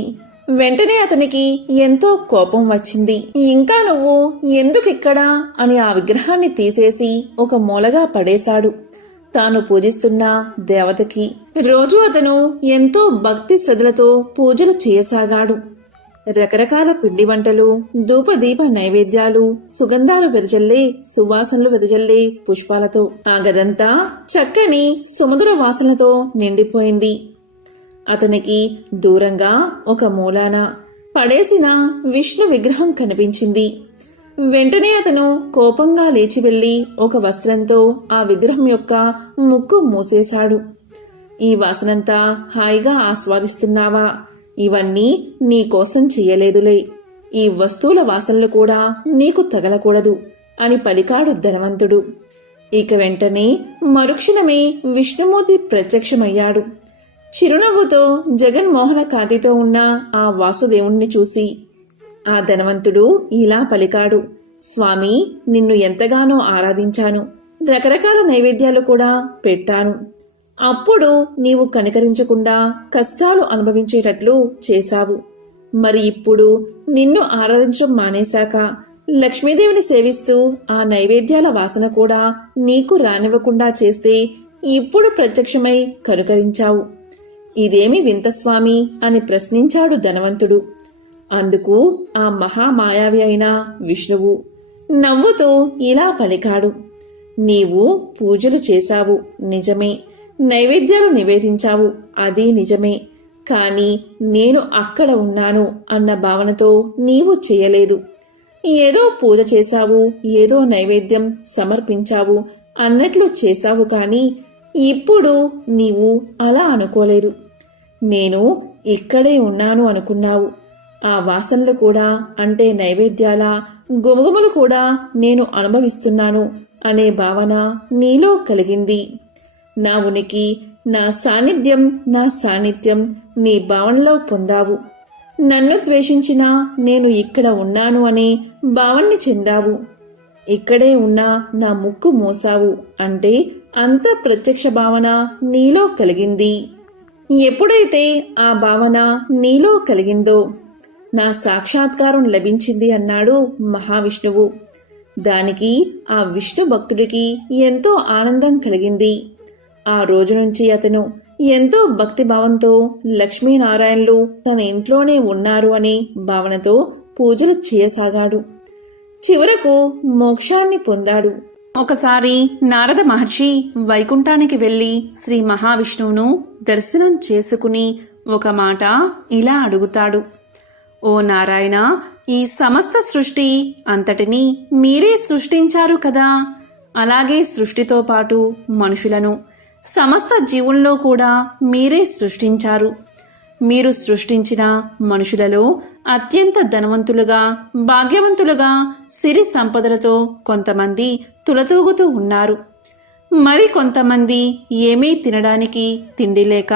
వెంటనే అతనికి ఎంతో కోపం వచ్చింది. ఇంకా నువ్వు ఎందుకిక్కడా అని ఆ విగ్రహాన్ని తీసేసి ఒక మూలగా పడేశాడు. తాను పూజిస్తున్న దేవతకి రోజు అతను ఎంతో భక్తి శ్రద్ధలతో పూజలు చేయసాగాడు. రకరకాల పిండి వంటలు, ధూపదీప నైవేద్యాలు, సుగంధాలు వెదజల్లే, సువాసనలు వెదజల్లే పుష్పాలతో ఆ గదంతా చక్కని సుమధుర వాసనలతో నిండిపోయింది. అతనికి దూరంగా ఒక మూలాన పడేసిన విష్ణు విగ్రహం కనిపించింది. వెంటనే అతను కోపంగా లేచి వెళ్లి ఒక వస్త్రంతో ఆ విగ్రహం యొక్క ముక్కు మూసేశాడు. ఈ వాసనంతా హాయిగా ఆస్వాదిస్తున్నావా? ఇవన్నీ నీకోసం చెయ్యలేదులే. ఈ వస్తువుల వాసనలు కూడా నీకు తగలకూడదు అని పలికాడు ధనవంతుడు. ఇక వెంటనే మరుక్షణమే విష్ణుమూర్తి ప్రత్యక్షమయ్యాడు. చిరునవ్వుతో జగన్మోహన కాంతితో ఉన్న ఆ వాసుదేవుణ్ణి చూసి ఆ ధనవంతుడు ఇలా పలికాడు. స్వామి, నిన్ను ఎంతగానో ఆరాధించాను. రకరకాల నైవేద్యాలు కూడా పెట్టాను. అప్పుడు నీవు కనికరించకుండా కష్టాలు అనుభవించేటట్లు చేశావు. మరి ఇప్పుడు నిన్ను ఆరాధించడం మానేశాక లక్ష్మీదేవిని సేవిస్తూ ఆ నైవేద్యాల వాసన కూడా నీకు రానివ్వకుండా చేస్తే ఇప్పుడు ప్రత్యక్షమై కనుకరించావు. ఇదేమి వింత స్వామి అని ప్రశ్నించాడు ధనవంతుడు. అందుకు ఆ మహామాయావి అయిన విష్ణువు నవ్వుతూ ఇలా పలికాడు. నీవు పూజలు చేశావు నిజమే, నైవేద్యాలు నివేదించావు అది నిజమే. కాని నేను అక్కడ ఉన్నాను అన్న భావనతో నీవు చేయలేదు. ఏదో పూజ చేశావు, ఏదో నైవేద్యం సమర్పించావు అన్నట్లు చేశావు. కాని ఇప్పుడు నీవు అలా అనుకోలేదు. నేను ఇక్కడే ఉన్నాను అనుకున్నావు. ఆ వాసనలు కూడా అంటే నైవేద్యాల గుమగుమలు కూడా నేను అనుభవిస్తున్నాను అనే భావన నీలో కలిగింది. నా ఉనికి, నా సాన్నిధ్యం నీ భావనలో పొందావు. నన్ను ద్వేషించినా నేను ఇక్కడ ఉన్నాను అనే భావన్ని చెందావు. ఇక్కడే ఉన్న నా ముక్కు మోసావు అంటే అంత ప్రత్యక్ష భావన నీలో కలిగింది. ఎప్పుడైతే ఆ భావన నీలో కలిగిందో నా సాక్షాత్కారం లభించింది అన్నాడు మహావిష్ణువు. దానికి ఆ విష్ణు భక్తుడికి ఎంతో ఆనందం కలిగింది. ఆ రోజు నుంచి అతను ఎంతో భక్తిభావంతో లక్ష్మీనారాయణలు తన ఇంట్లోనే ఉన్నారు అనే భావనతో పూజలు చేయసాగాడు. చివరకు మోక్షాన్ని పొందాడు. ఒకసారి నారద మహర్షి వైకుంఠానికి వెళ్లి శ్రీ మహావిష్ణువును దర్శనం చేసుకుని ఒక మాట ఇలా అడుగుతాడు. ఓ నారాయణ, ఈ సమస్త సృష్టి అంతటినీ మీరే సృష్టించారు కదా, అలాగే సృష్టితో పాటు మనుషులను, సమస్త జీవుల్లో కూడా మీరే సృష్టించారు. మీరు సృష్టించిన మనుషులలో అత్యంత ధనవంతులుగా, భాగ్యవంతులుగా, సిరి సంపదలతో కొంతమంది తులతూగుతూ ఉన్నారు. మరి కొంతమంది ఏమీ తినడానికి తిండి లేక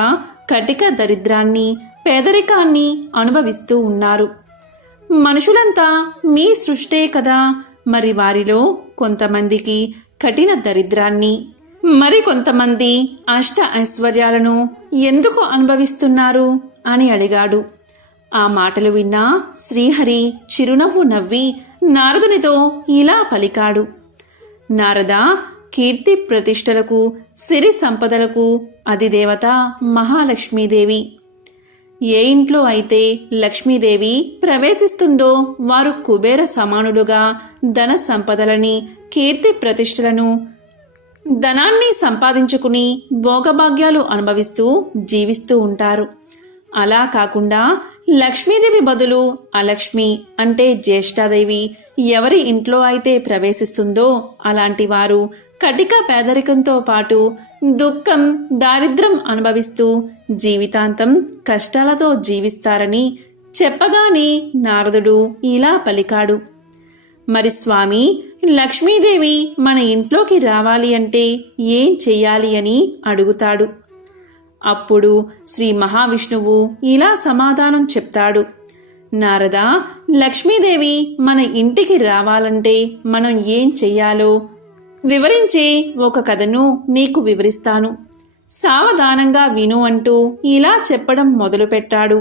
కటిక దరిద్రాన్ని, పేదరికాన్ని అనుభవిస్తూ ఉన్నారు. మనుషులంతా మీ సృష్టే కదా, మరి వారిలో కొంతమందికి కఠిన దరిద్రాన్ని, మరి కొంతమంది అష్ట ఐశ్వర్యాలను ఎందుకు అనుభవిస్తున్నారు అని అడిగాడు. ఆ మాటలు విన్నా శ్రీహరి చిరునవ్వు నవ్వి నారదునితో ఇలా పలికాడు. నారద, కీర్తి ప్రతిష్టలకు, సిరి సంపదలకు అధిదేవత మహాలక్ష్మీదేవి. ఏ ఇంట్లో అయితే లక్ష్మీదేవి ప్రవేశిస్తుందో వారు కుబేర సమానులుగా ధన సంపదలని, కీర్తి ప్రతిష్టలను, ధనాన్ని సంపాదించుకుని భోగభాగ్యాలు అనుభవిస్తూ జీవిస్తూ ఉంటారు. అలా కాకుండా లక్ష్మీదేవి బదులు అలక్ష్మి అంటే జ్యేష్ఠాదేవి ఎవరి ఇంట్లో అయితే ప్రవేశిస్తుందో అలాంటి వారు కటిక పేదరికంతో పాటు దుఃఖం, దారిద్ర్యం అనుభవిస్తూ జీవితాంతం కష్టాలతో జీవిస్తారని చెప్పగానే నారదుడు ఇలా పలికాడు. మరి స్వామి, లక్ష్మీదేవి మన ఇంట్లోకి రావాలి అంటే ఏం చెయ్యాలి అని అడుగుతాడు. అప్పుడు శ్రీ మహావిష్ణువు ఇలా సమాధానం చెప్తాడు. నారద, లక్ష్మీదేవి మన ఇంటికి రావాలంటే మనం ఏం చెయ్యాలో వివరించే ఒక కథను నీకు వివరిస్తాను. సావధానంగా విను అంటూ ఇలా చెప్పడం మొదలుపెట్టాడు.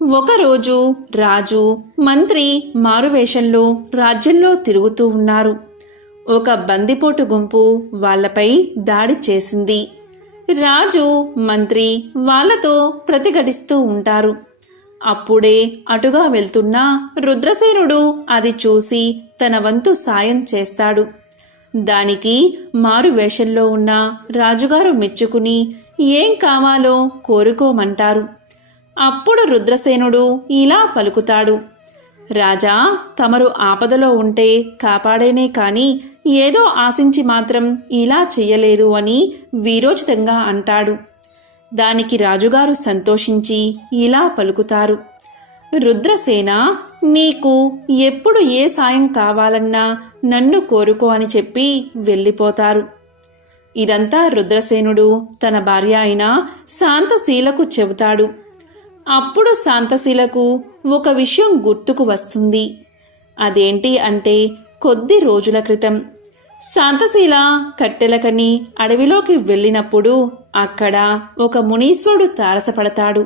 ఒకరోజు రాజు, మంత్రి మారువేషంలో రాజ్యంలో తిరుగుతూ ఉన్నారు. ఒక బందిపోటు గుంపు వాళ్లపై దాడి చేసింది. రాజు, మంత్రి వాళ్లతో ప్రతిఘటిస్తూ ఉంటారు. అప్పుడే అటుగా వెళ్తున్న రుద్రసేనుడు అది చూసి తన వంతు సాయం చేస్తాడు. దానికి మారువేషంలో ఉన్న రాజుగారు మెచ్చుకుని ఏం కావాలో కోరుకోమంటారు. అప్పుడు రుద్రసేనుడు ఇలా పలుకుతాడు. రాజా, తమరు ఆపదలో ఉంటే కాపాడేనే కాని ఏదో ఆశించి మాత్రం ఇలా చెయ్యలేదు అని వీరోచితంగా అంటాడు. దానికి రాజుగారు సంతోషించి ఇలా పలుకుతారు. రుద్రసేన, నీకు ఎప్పుడు ఏ సాయం కావాలన్నా నన్ను కోరుకో అని చెప్పి వెళ్ళిపోతారు. ఇదంతా రుద్రసేనుడు తన భార్య అయిన శాంతశీలకు చెబుతాడు. అప్పుడు శాంతశీలకు ఒక విషయం గుర్తుకు వస్తుంది. అదేంటి అంటే, కొద్ది రోజుల క్రితం శాంతశీల కట్టెలకని అడవిలోకి వెళ్ళినప్పుడు అక్కడ ఒక మునీశ్వరుడు తారసపడతాడు.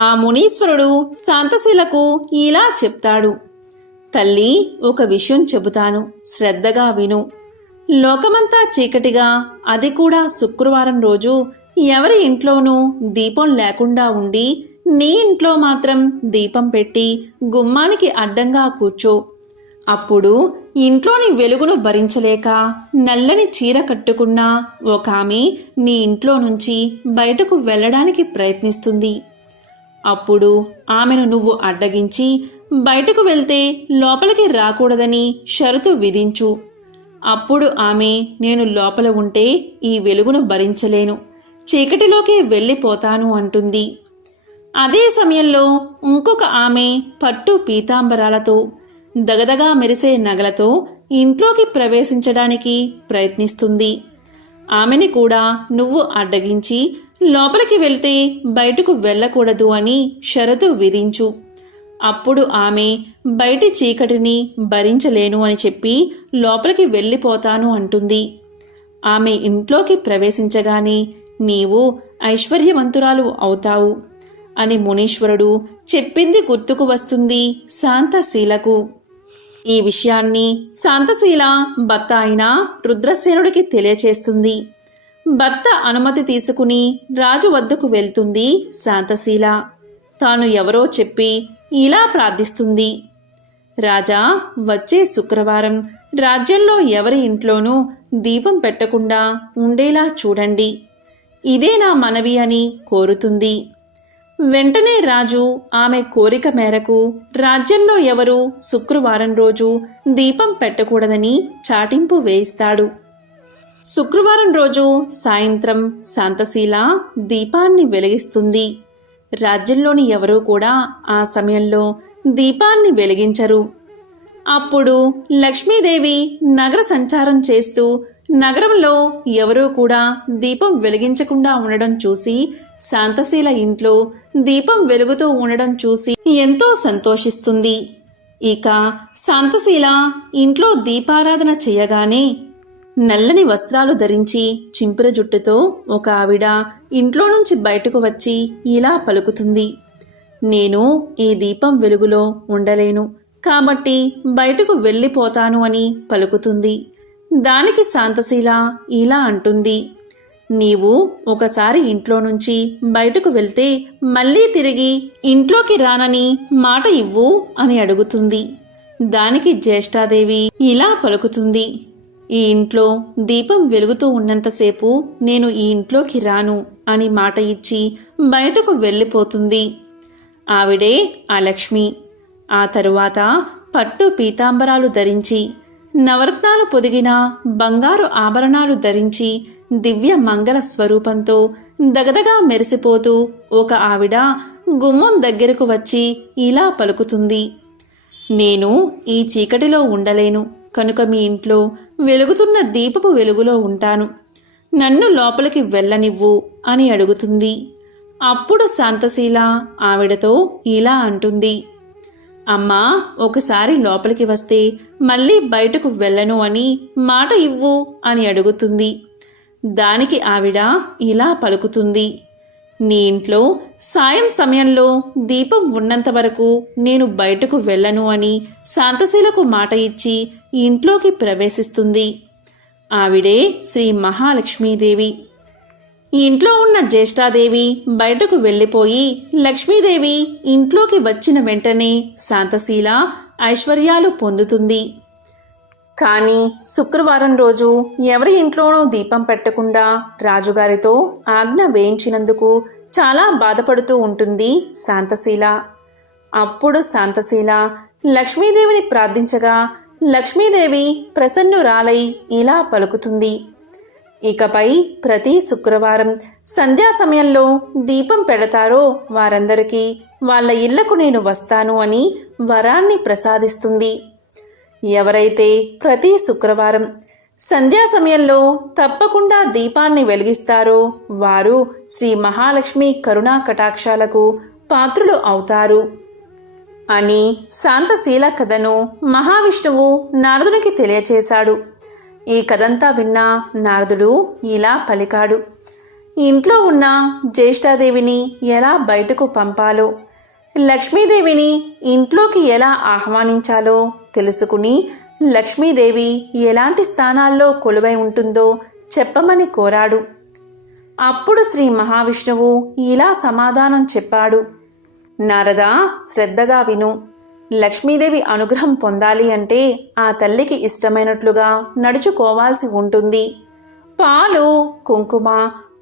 ఆ మునీశ్వరుడు శాంతశీలకు ఇలా చెప్తాడు. తల్లి, ఒక విషయం చెబుతాను, శ్రద్ధగా విను. లోకమంతా చీకటిగా, అది కూడా శుక్రవారం రోజు ఎవరి ఇంట్లోనూ దీపం లేకుండా ఉండి నీ ఇంట్లో మాత్రం దీపం పెట్టి గుమ్మానికి అడ్డంగా కూర్చో. అప్పుడు ఇంట్లోని వెలుగును భరించలేక నల్లని చీర కట్టుకున్న ఒక ఆమె నీ ఇంట్లో నుంచి బయటకు వెళ్ళడానికి ప్రయత్నిస్తుంది. అప్పుడు ఆమెను నువ్వు అడ్డగించి బయటకు వెళ్తే లోపలికి రాకూడదని షరతు విధించు. అప్పుడు ఆమె, నేను లోపల ఉంటే ఈ వెలుగును భరించలేను, చీకటిలోకి వెళ్ళిపోతాను అంటుంది. అదే సమయంలో ఇంకొక ఆమె పట్టు పీతాంబరాలతో, దగదగా మెరిసే నగలతో ఇంట్లోకి ప్రవేశించడానికి ప్రయత్నిస్తుంది. ఆమెని కూడా నువ్వు అడ్డగించి లోపలికి వెళ్తే బయటకు వెళ్ళకూడదు అని షరతు విధించు. అప్పుడు ఆమె, బయటి చీకటిని భరించలేను అని చెప్పి లోపలికి వెళ్ళిపోతాను అంటుంది. ఆమె ఇంట్లోకి ప్రవేశించగానే నీవు ఐశ్వర్యవంతురాలు అవుతావు అని మునీశ్వరుడు చెప్పింది గుర్తుకు వస్తుంది శాంతశీలకు. ఈ విషయాన్ని శాంతశీల భర్త అయిన రుద్రసేనుడికి తెలియచేస్తుంది. భర్త అనుమతి తీసుకుని రాజు వద్దకు వెళ్తుంది శాంతశీల. తాను ఎవరో చెప్పి ఇలా ప్రార్థిస్తుంది. రాజా, వచ్చే శుక్రవారం రాజ్యంలో ఎవరి ఇంట్లోనూ దీపం పెట్టకుండా ఉండేలా చూడండి. ఇదే నా మనవి అని కోరుతుంది. వెంటనే రాజు ఆమె కోరిక మేరకు రాజ్యంలో ఎవరు శుక్రవారం రోజు దీపం పెట్టకూడదని చాటింపు వేయిస్తాడు. శుక్రవారం రోజు సాయంత్రం శాంతశీల దీపాన్ని వెలిగిస్తుంది. రాజ్యంలోని ఎవరూ కూడా ఆ సమయంలో దీపాన్ని వెలిగించరు. అప్పుడు లక్ష్మీదేవి నగర సంచారం చేస్తూ నగరంలో ఎవరూ కూడా దీపం వెలిగించకుండా ఉండడం చూసి, శాంతశీల ఇంట్లో దీపం వెలుగుతూ ఉండడం చూసి ఎంతో సంతోషిస్తుంది. ఇక శాంతశీల ఇంట్లో దీపారాధన చేయగానే నల్లని వస్త్రాలు ధరించి చింపిర జుట్టుతో ఒక ఆవిడ ఇంట్లో నుంచి బయటకు వచ్చి ఇలా పలుకుతుంది. నేను ఈ దీపం వెలుగులో ఉండలేను కాబట్టి బయటకు వెళ్ళిపోతాను అని పలుకుతుంది. దానికి శాంతశీల ఇలా అంటుంది. నీవు ఒకసారి ఇంట్లో నుంచి బయటకు వెళ్తే మళ్ళీ తిరిగి ఇంట్లోకి రానని మాట ఇవ్వు అని అడుగుతుంది. దానికి జ్యేష్ఠాదేవి ఇలా పలుకుతుంది. ఈ ఇంట్లో దీపం వెలుగుతూ ఉన్నంతసేపు నేను ఈ ఇంట్లోకి రాను అని మాట ఇచ్చి బయటకు వెళ్ళిపోతుంది. ఆవిడే ఆ లక్ష్మి. ఆ తరువాత పట్టు పీతాంబరాలు ధరించి నవరత్నాలు పొదిగిన బంగారు ఆభరణాలు ధరించి దివ్య మంగళ స్వరూపంతో దగదగా మెరిసిపోతూ ఒక ఆవిడ గుమ్మం దగ్గరకు వచ్చి ఇలా పలుకుతుంది. నేను ఈ చీకటిలో ఉండలేను కనుక మీ ఇంట్లో వెలుగుతున్న దీపపు వెలుగులో ఉంటాను. నన్ను లోపలికి వెళ్ళనివ్వు అని అడుగుతుంది. అప్పుడు శాంతశీల ఆవిడతో ఇలా అంటుంది. అమ్మా, ఒకసారి లోపలికి వస్తే మళ్ళీ బయటకు వెళ్ళను అని మాట ఇవ్వు అని అడుగుతుంది. దానికి ఆవిడ ఇలా పలుకుతుంది. నీ ఇంట్లో సాయం సమయంలో దీపం ఉన్నంత వరకు నేను బయటకు వెళ్ళను అని శాంతశీలకు మాట ఇచ్చి ఇంట్లోకి ప్రవేశిస్తుంది. ఆవిడే శ్రీ మహాలక్ష్మీదేవి. ఇంట్లో ఉన్న జ్యేష్ఠాదేవి బయటకు వెళ్ళిపోయి లక్ష్మీదేవి ఇంట్లోకి వచ్చిన వెంటనే శాంతశీల ఐశ్వర్యాలు పొందుతుంది. కానీ శుక్రవారం రోజు ఎవరి ఇంట్లోనూ దీపం పెట్టకుండా రాజుగారితో ఆజ్ఞ వేయించినందుకు చాలా బాధపడుతూ ఉంటుంది శాంతశీల. అప్పుడు శాంతశీల లక్ష్మీదేవిని ప్రార్థించగా లక్ష్మీదేవి ప్రసన్నురాలై ఇలా పలుకుతుంది. ఇకపై ప్రతి శుక్రవారం సంధ్యా సమయంలో దీపం పెడతారో వారందరికీ వాళ్ళ ఇళ్లకు నేను వస్తాను అని వరాన్ని ప్రసాదిస్తుంది. ఎవరైతే ప్రతి శుక్రవారం సంధ్యా సమయంలో తప్పకుండా దీపాన్ని వెలిగిస్తారో వారు శ్రీ మహాలక్ష్మి కరుణా కటాక్షాలకు పాత్రులు అవుతారు అని శాంతశీల కథను మహావిష్ణువు నారదునికి తెలియచేశాడు. ఈ కథంతా విన్న నారదుడు ఇలా పలికాడు. ఇంట్లో ఉన్న జ్యేష్ఠాదేవిని ఎలా బయటకు పంపాలో, లక్ష్మీదేవిని ఇంట్లోకి ఎలా ఆహ్వానించాలో తెలుసుకుని లక్ష్మీదేవి ఎలాంటి స్థానాల్లో కొలువై ఉంటుందో చెప్పమని కోరాడు. అప్పుడు శ్రీ మహావిష్ణువు ఇలా సమాధానం చెప్పాడు. నారదా, శ్రద్ధగా విను. లక్ష్మీదేవి అనుగ్రహం పొందాలి అంటే ఆ తల్లికి ఇష్టమైనట్లుగా నడుచుకోవాల్సి ఉంటుంది. పాలు, కుంకుమ,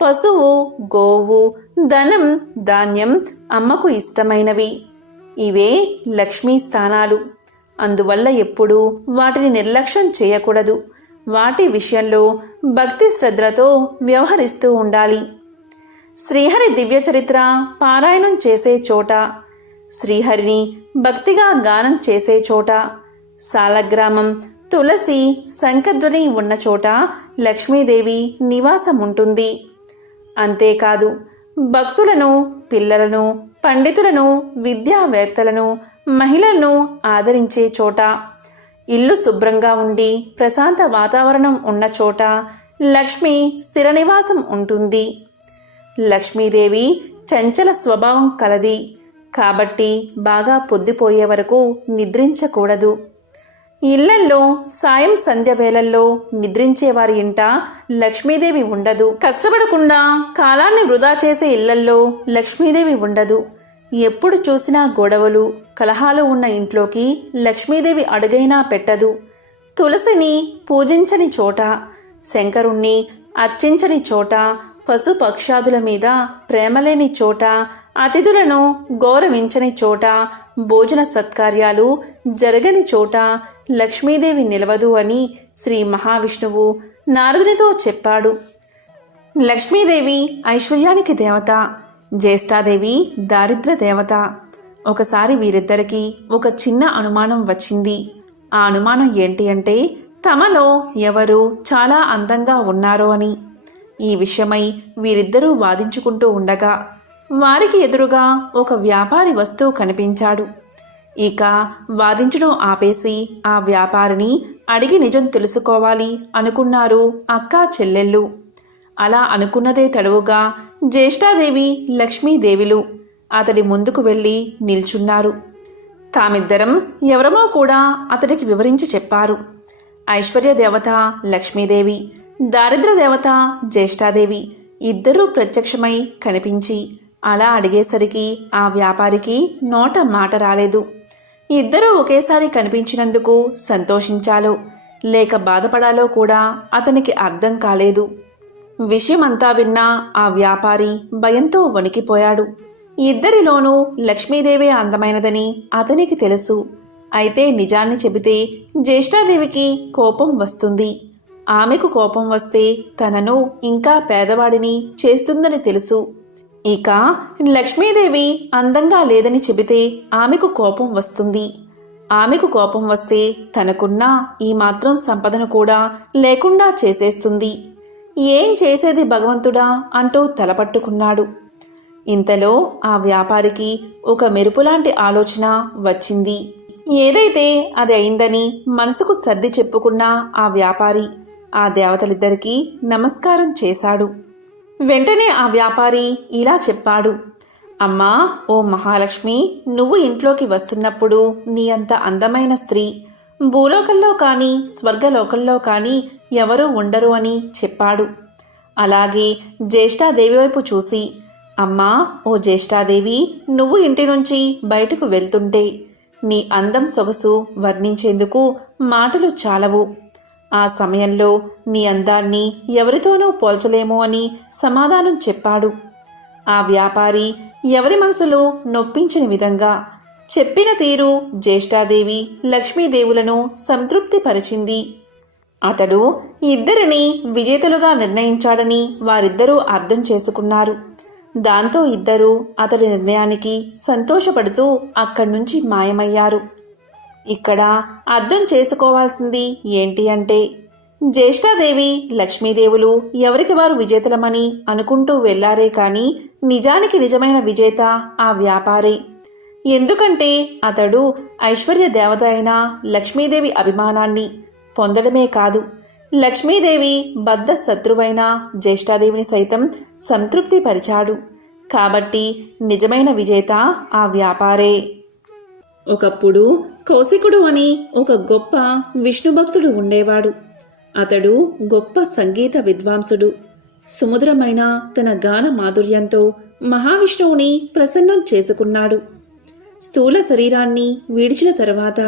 పశువు, గోవు, ధనం, ధాన్యం అమ్మకు ఇష్టమైనవి. ఇవే లక్ష్మీ స్థానాలు. అందువల్ల ఎప్పుడూ వాటిని నిర్లక్ష్యం చేయకూడదు. వాటి విషయంలో భక్తి శ్రద్ధలతో వ్యవహరిస్తూ ఉండాలి. శ్రీహరి దివ్య చరిత్ర పారాయణం చేసే చోట, శ్రీహరిని భక్తిగా గానం చేసే చోట, సాలగ్రామం, తులసి, శంఖధ్వని ఉన్న చోట లక్ష్మీదేవి నివాసం ఉంటుంది. అంతేకాదు భక్తులను, పిల్లలను, పండితులను, విద్యావేత్తలను, మహిళలను ఆదరించే చోట, ఇల్లు శుభ్రంగా ఉండి ప్రశాంత వాతావరణం ఉన్న చోట లక్ష్మి స్థిర నివాసం ఉంటుంది. లక్ష్మీదేవి చంచల స్వభావం కలది కాబట్టి బాగా పొద్దుపోయే వరకు నిద్రించకూడదు. ఇళ్లల్లో సాయం సంధ్య వేళల్లో నిద్రించేవారి ఇంట లక్ష్మీదేవి ఉండదు. కష్టపడకుండా కాలాన్ని వృధా చేసే ఇళ్లల్లో లక్ష్మీదేవి ఉండదు. ఎప్పుడు చూసినా గొడవలు కలహాలు ఉన్న ఇంట్లోకి లక్ష్మీదేవి అడుగైనా పెట్టదు. తులసిని పూజించని చోట, శంకరుణ్ణి అర్చించని చోట, పశు పక్షాదుల మీద ప్రేమలేని చోట, అతిథులను గౌరవించని చోట, భోజన సత్కార్యాలు జరగని చోట లక్ష్మీదేవి నిలవదు అని శ్రీ మహావిష్ణువు నారదునితో చెప్పాడు. లక్ష్మీదేవి ఐశ్వర్యానికి దేవత, జ్యేష్ఠాదేవి దారిద్ర్య దేవత. ఒకసారి వీరిద్దరికీ ఒక చిన్న అనుమానం వచ్చింది. ఆ అనుమానం ఏంటి అంటే తమలో ఎవరు చాలా అందంగా ఉన్నారో అని. ఈ విషయమై వీరిద్దరూ వాదించుకుంటూ ఉండగా వారికి ఎదురుగా ఒక వ్యాపారి వస్తువు కనిపించాడు. ఇక వాదించడం ఆపేసి ఆ వ్యాపారిని అడిగి నిజం తెలుసుకోవాలి అనుకున్నారు అక్కా చెల్లెళ్ళు. అలా అనుకున్నదే తడువుగా జ్యేష్ఠాదేవి లక్ష్మీదేవిలు అతడి ముందుకు వెళ్ళి నిల్చున్నారు. తామిద్దరం ఎవరమో కూడా అతడికి వివరించి చెప్పారు. ఐశ్వర్య దేవత లక్ష్మీదేవి, దారిద్ర్య దేవత జ్యేష్ఠాదేవి ఇద్దరూ ప్రత్యక్షమై కనిపించి అలా అడిగేసరికి ఆ వ్యాపారికి నోట మాట రాలేదు. ఇద్దరూ ఒకేసారి కనిపించినందుకు సంతోషించాలో లేక బాధపడాలో కూడా అతనికి అర్థం కాలేదు. విషయమంతా విన్నా ఆ వ్యాపారి భయంతో వణికిపోయాడు. ఇద్దరిలోనూ లక్ష్మీదేవే అందమైనదని అతనికి తెలుసు. అయితే నిజాన్ని చెబితే జ్యేష్ఠాదేవికి కోపం వస్తుంది. ఆమెకు కోపం వస్తే తనను ఇంకా పేదవాడిని చేస్తుందని తెలుసు. ఇక లక్ష్మీదేవి అందంగా లేదని చెబితే ఆమెకు కోపం వస్తుంది. ఆమెకు కోపం వస్తే తనకున్న ఈ మాత్రం సంపదను కూడా లేకుండా చేసేస్తుంది. ఏం చేసేది భగవంతుడా అంటూ తలపట్టుకున్నాడు. ఇంతలో ఆ వ్యాపారికి ఒక మెరుపులాంటి ఆలోచన వచ్చింది. ఏదైతే అది అయిందని మనసుకు సర్ది చెప్పుకున్న ఆ వ్యాపారి ఆ దేవతలిద్దరికీ నమస్కారం చేశాడు. వెంటనే ఆ వ్యాపారి ఇలా చెప్పాడు. అమ్మా, ఓ మహాలక్ష్మి, నువ్వు ఇంట్లోకి వస్తున్నప్పుడు నీ అంత అందమైన స్త్రీ భూలోకంలో కానీ స్వర్గలోకంలో కానీ ఎవరూ ఉండరు అని చెప్పాడు. అలాగే జ్యేష్ఠాదేవి వైపు చూసి, అమ్మా, ఓ జ్యేష్ఠాదేవి, నువ్వు ఇంటి నుంచి బయటకు వెళ్తుంటే నీ అందం సొగసు వర్ణించేందుకు మాటలు చాలవు. ఆ సమయంలో నీ అందాన్ని ఎవరితోనూ పోల్చలేము అని సమాధానం చెప్పాడు. ఆ వ్యాపారి ఎవరి మనసులో నొప్పించని విధంగా చెప్పిన తీరు జ్యేష్ఠాదేవి లక్ష్మీదేవులను సంతృప్తిపరిచింది. అతడు ఇద్దరిని విజేతలుగా నిర్ణయించాడని వారిద్దరూ అర్థం చేసుకున్నారు. దాంతో ఇద్దరూ అతడి నిర్ణయానికి సంతోషపడుతూ అక్కడి నుంచి మాయమయ్యారు. ఇక్కడ అర్థం చేసుకోవాల్సింది ఏంటి అంటే జ్యేష్ఠాదేవి లక్ష్మీదేవులు ఎవరికి వారు విజేతలమని అనుకుంటూ వెళ్లారే కానీ నిజానికి నిజమైన విజేత ఆ వ్యాపారే. ఎందుకంటే అతడు ఐశ్వర్య దేవత అయిన లక్ష్మీదేవి అభిమానాన్ని పొందడమే కాదు, లక్ష్మీదేవి బద్ధ శత్రువైన జ్యేష్ఠాదేవిని సైతం సంతృప్తిపరిచాడు. కాబట్టి నిజమైన విజేత ఆ వ్యాపారే. ఒకప్పుడు కౌశికుడు అని ఒక గొప్ప విష్ణుభక్తుడు ఉండేవాడు. అతడు గొప్ప సంగీత విద్వాంసుడు. సుమధురమైన తన గాన మాధుర్యంతో మహావిష్ణువుని ప్రసన్నం చేసుకున్నాడు. స్థూల శరీరాన్ని విడిచిన తర్వాత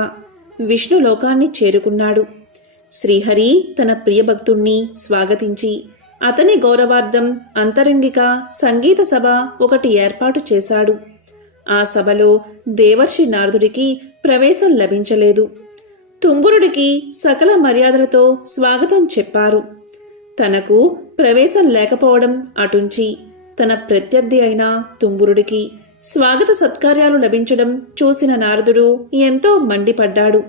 విష్ణు లోకాన్ని చేరుకున్నాడు. శ్రీహరి తన ప్రియభక్తుణ్ణి స్వాగతించి అతని గౌరవార్థం అంతరంగిక సంగీత సభ ఒకటి ఏర్పాటు చేశాడు. ఆ సభలో దేవర్షి నారదుడికి ప్రవేశం లభించలేదు. తుంబురుడికి సకల మర్యాదలతో స్వాగతం చెప్పారు. తనకు ప్రవేశం లేకపోవడం అటుంచి తన ప్రత్యర్థి అయిన తుంబురుడికి స్వాగత సత్కార్యాలు లభించడం చూసిన నారదుడు ఎంతో మండిపడ్డాడు.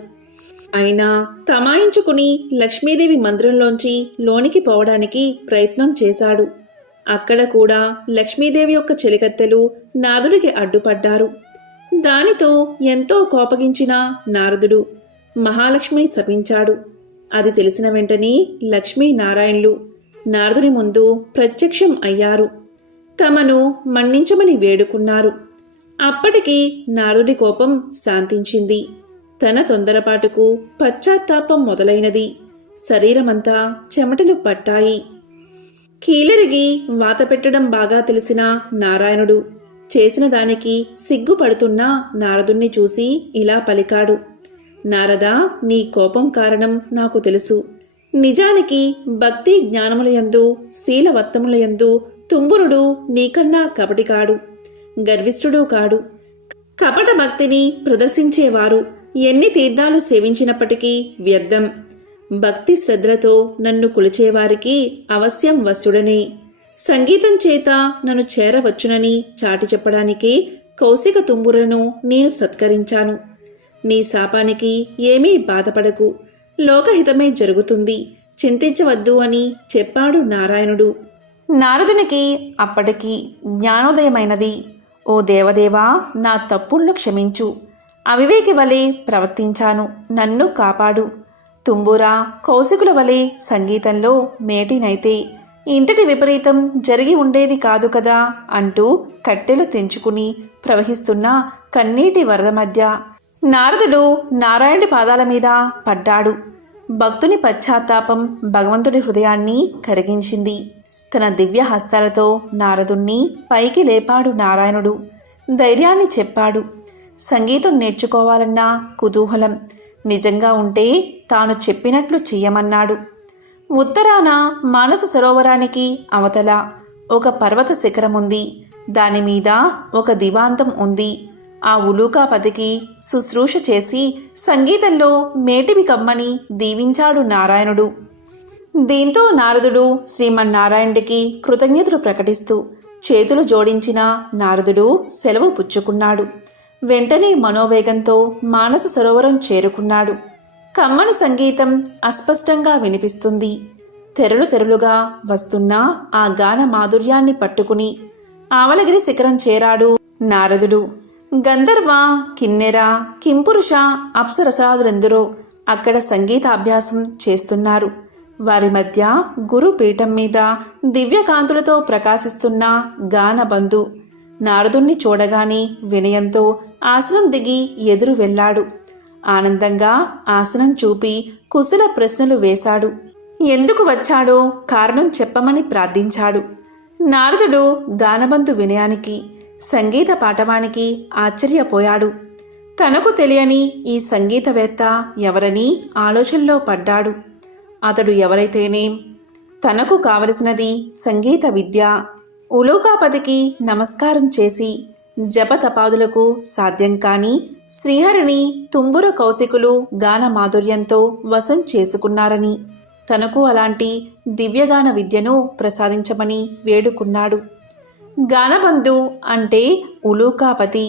అయినా తమాయించుకుని లక్ష్మీదేవి మందిరంలోంచి లోనికి పోవడానికి ప్రయత్నం చేశాడు. అక్కడ కూడా లక్ష్మీదేవి యొక్క చెలికత్తెలు నారదుడికి అడ్డుపడ్డారు. దానితో ఎంతో కోపగించిన నారదుడు మహాలక్ష్మిని శపించాడు. అది తెలిసిన వెంటనే లక్ష్మీనారాయణులు నారదుని ముందు ప్రత్యక్షం అయ్యారు. తమను మన్నించమని వేడుకున్నారు. అప్పటికి నారదుడి కోపం శాంతించింది. తన తొందరపాటుకు పశ్చాత్తాపం మొదలైనది. శరీరమంతా చెమటలు పట్టాయి. కీలరిగి వాత పెట్టడం బాగా తెలిసిన నారాయణుడు చేసిన దానికి సిగ్గుపడుతున్న నారదుణ్ణి చూసి ఇలా పలికాడు. నారదా, నీ కోపం కారణం నాకు తెలుసు. నిజానికి భక్తి జ్ఞానములయందు శీలవత్తములయందు తుంబురుడు నీకన్నా కపటి కాడు, గర్విష్ఠుడు కాడు. కపట భక్తిని ప్రదర్శించేవారు ఎన్ని తీర్థాలు సేవించినప్పటికీ వ్యర్థం. భక్తి శ్రద్ధలతో నన్ను కొలిచేవారికి అవశ్యం వశుడనే. సంగీతం చేత నన్ను చేరవచ్చునని చాటి చెప్పడానికే కౌశిక తుంబురను నేను సత్కరించాను. నీ శాపానికి ఏమీ బాధపడకు, లోకహితమే జరుగుతుంది, చింతించవద్దు అని చెప్పాడు నారాయణుడు. నారదునికి అప్పటికి జ్ఞానోదయమైనది. ఓ దేవదేవా, నా తప్పుళ్ళు క్షమించు. అవివేకి వలె ప్రవర్తించాను, నన్ను కాపాడు. తుంబురా, కౌశికుల వలె సంగీతంలో మేటినైతే ఇంతటి విపరీతం జరిగి ఉండేది కాదు కదా అంటూ కట్టెలు తెంచుకుని ప్రవహిస్తున్న కన్నీటి వరద మధ్య నారదుడు నారాయణుడి పాదాల మీద పడ్డాడు. భక్తుని పశ్చాత్తాపం భగవంతుడి హృదయాన్ని కరిగించింది. తన దివ్య హస్తాలతో నారదుణ్ణి పైకి లేపాడు నారాయణుడు. ధైర్యాన్ని చెప్పాడు. సంగీతం నేర్చుకోవాలన్న కుతూహలం నిజంగా ఉంటే తాను చెప్పినట్లు చెయ్యమన్నాడు. ఉత్తరాన మానస సరోవరానికి అవతల ఒక పర్వత శిఖరముంది. దానిమీద ఒక దివాంతం ఉంది. ఆ ఉలూకాపతికి శుశ్రూష చేసి సంగీతంలో మేటివి కమ్మని దీవించాడు నారాయణుడు. దీంతో నారదుడు శ్రీమన్నారాయణుడికి కృతజ్ఞతలు ప్రకటిస్తూ చేతులు జోడించిన నారదుడు సెలవు పుచ్చుకున్నాడు. వెంటనే మనోవేగంతో మానస సరోవరం చేరుకున్నాడు. కమ్మని సంగీతం అస్పష్టంగా వినిపిస్తుంది. తెరలు తెరలుగా వస్తున్న ఆ గాన మాధుర్యాన్ని పట్టుకుని ఆవలగిరి శిఖరం చేరాడు నారదుడు. గంధర్వ, కిన్నెర, కింపురుష, అప్సరసాదులెందరో అక్కడ సంగీతాభ్యాసం చేస్తున్నారు. వారి మధ్య గురుపీఠం మీద దివ్యకాంతులతో ప్రకాశిస్తున్న గానబంధు నారదుణ్ణి చూడగానే వినయంతో ఆసనం దిగి ఎదురు వెళ్ళాడు. ఆనందంగా ఆసనం చూపి కుశల ప్రశ్నలు వేశాడు. ఎందుకు వచ్చాడో కారణం చెప్పమని ప్రార్థించాడు. నారదుడు గానబంధు వినయానికి, సంగీత పాఠవానికి ఆశ్చర్యపోయాడు. తనకు తెలియని ఈ సంగీతవేత్త ఎవరని ఆలోచనలో పడ్డాడు. అతడు ఎవరైతేనేం, తనకు కావలసినది సంగీత విద్య. ఉలూకాపతికి నమస్కారం చేసి జపతపాదులకు సాధ్యం కాని శ్రీహరిని తుంబుర కౌశికులు గాన మాధుర్యంతో వశం చేసుకున్నారని, తనకు అలాంటి దివ్యగాన విద్యను ప్రసాదించమని వేడుకున్నాడు. గానబంధు అంటే ఉలూకాపతి.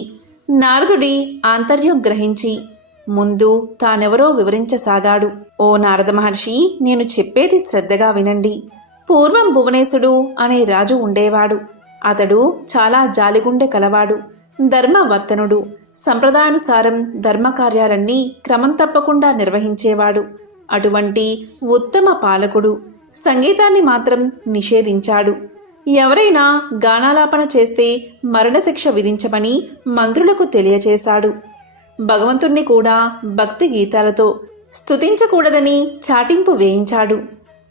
నారదుడి ఆంతర్యం గ్రహించి ముందు తానెవరో వివరించసాగాడు. ఓ నారద మహర్షి, నేను చెప్పేది శ్రద్ధగా వినండి. పూర్వం భువనేశుడు అనే రాజు ఉండేవాడు. అతడు చాలా జాలిగుండె కలవాడు, ధర్మవర్తనుడు. సంప్రదాయానుసారం ధర్మకార్యాలన్నీ క్రమం తప్పకుండా నిర్వహించేవాడు. అటువంటి ఉత్తమ పాలకుడు సంగీతాన్ని మాత్రం నిషేధించాడు. ఎవరైనా గానాలాపన చేస్తే మరణశిక్ష విధించమని మంత్రులకు తెలియచేశాడు. భగవంతుణ్ణి కూడా భక్తి గీతాలతో స్తుతించకూడదని చాటింపు వేయించాడు.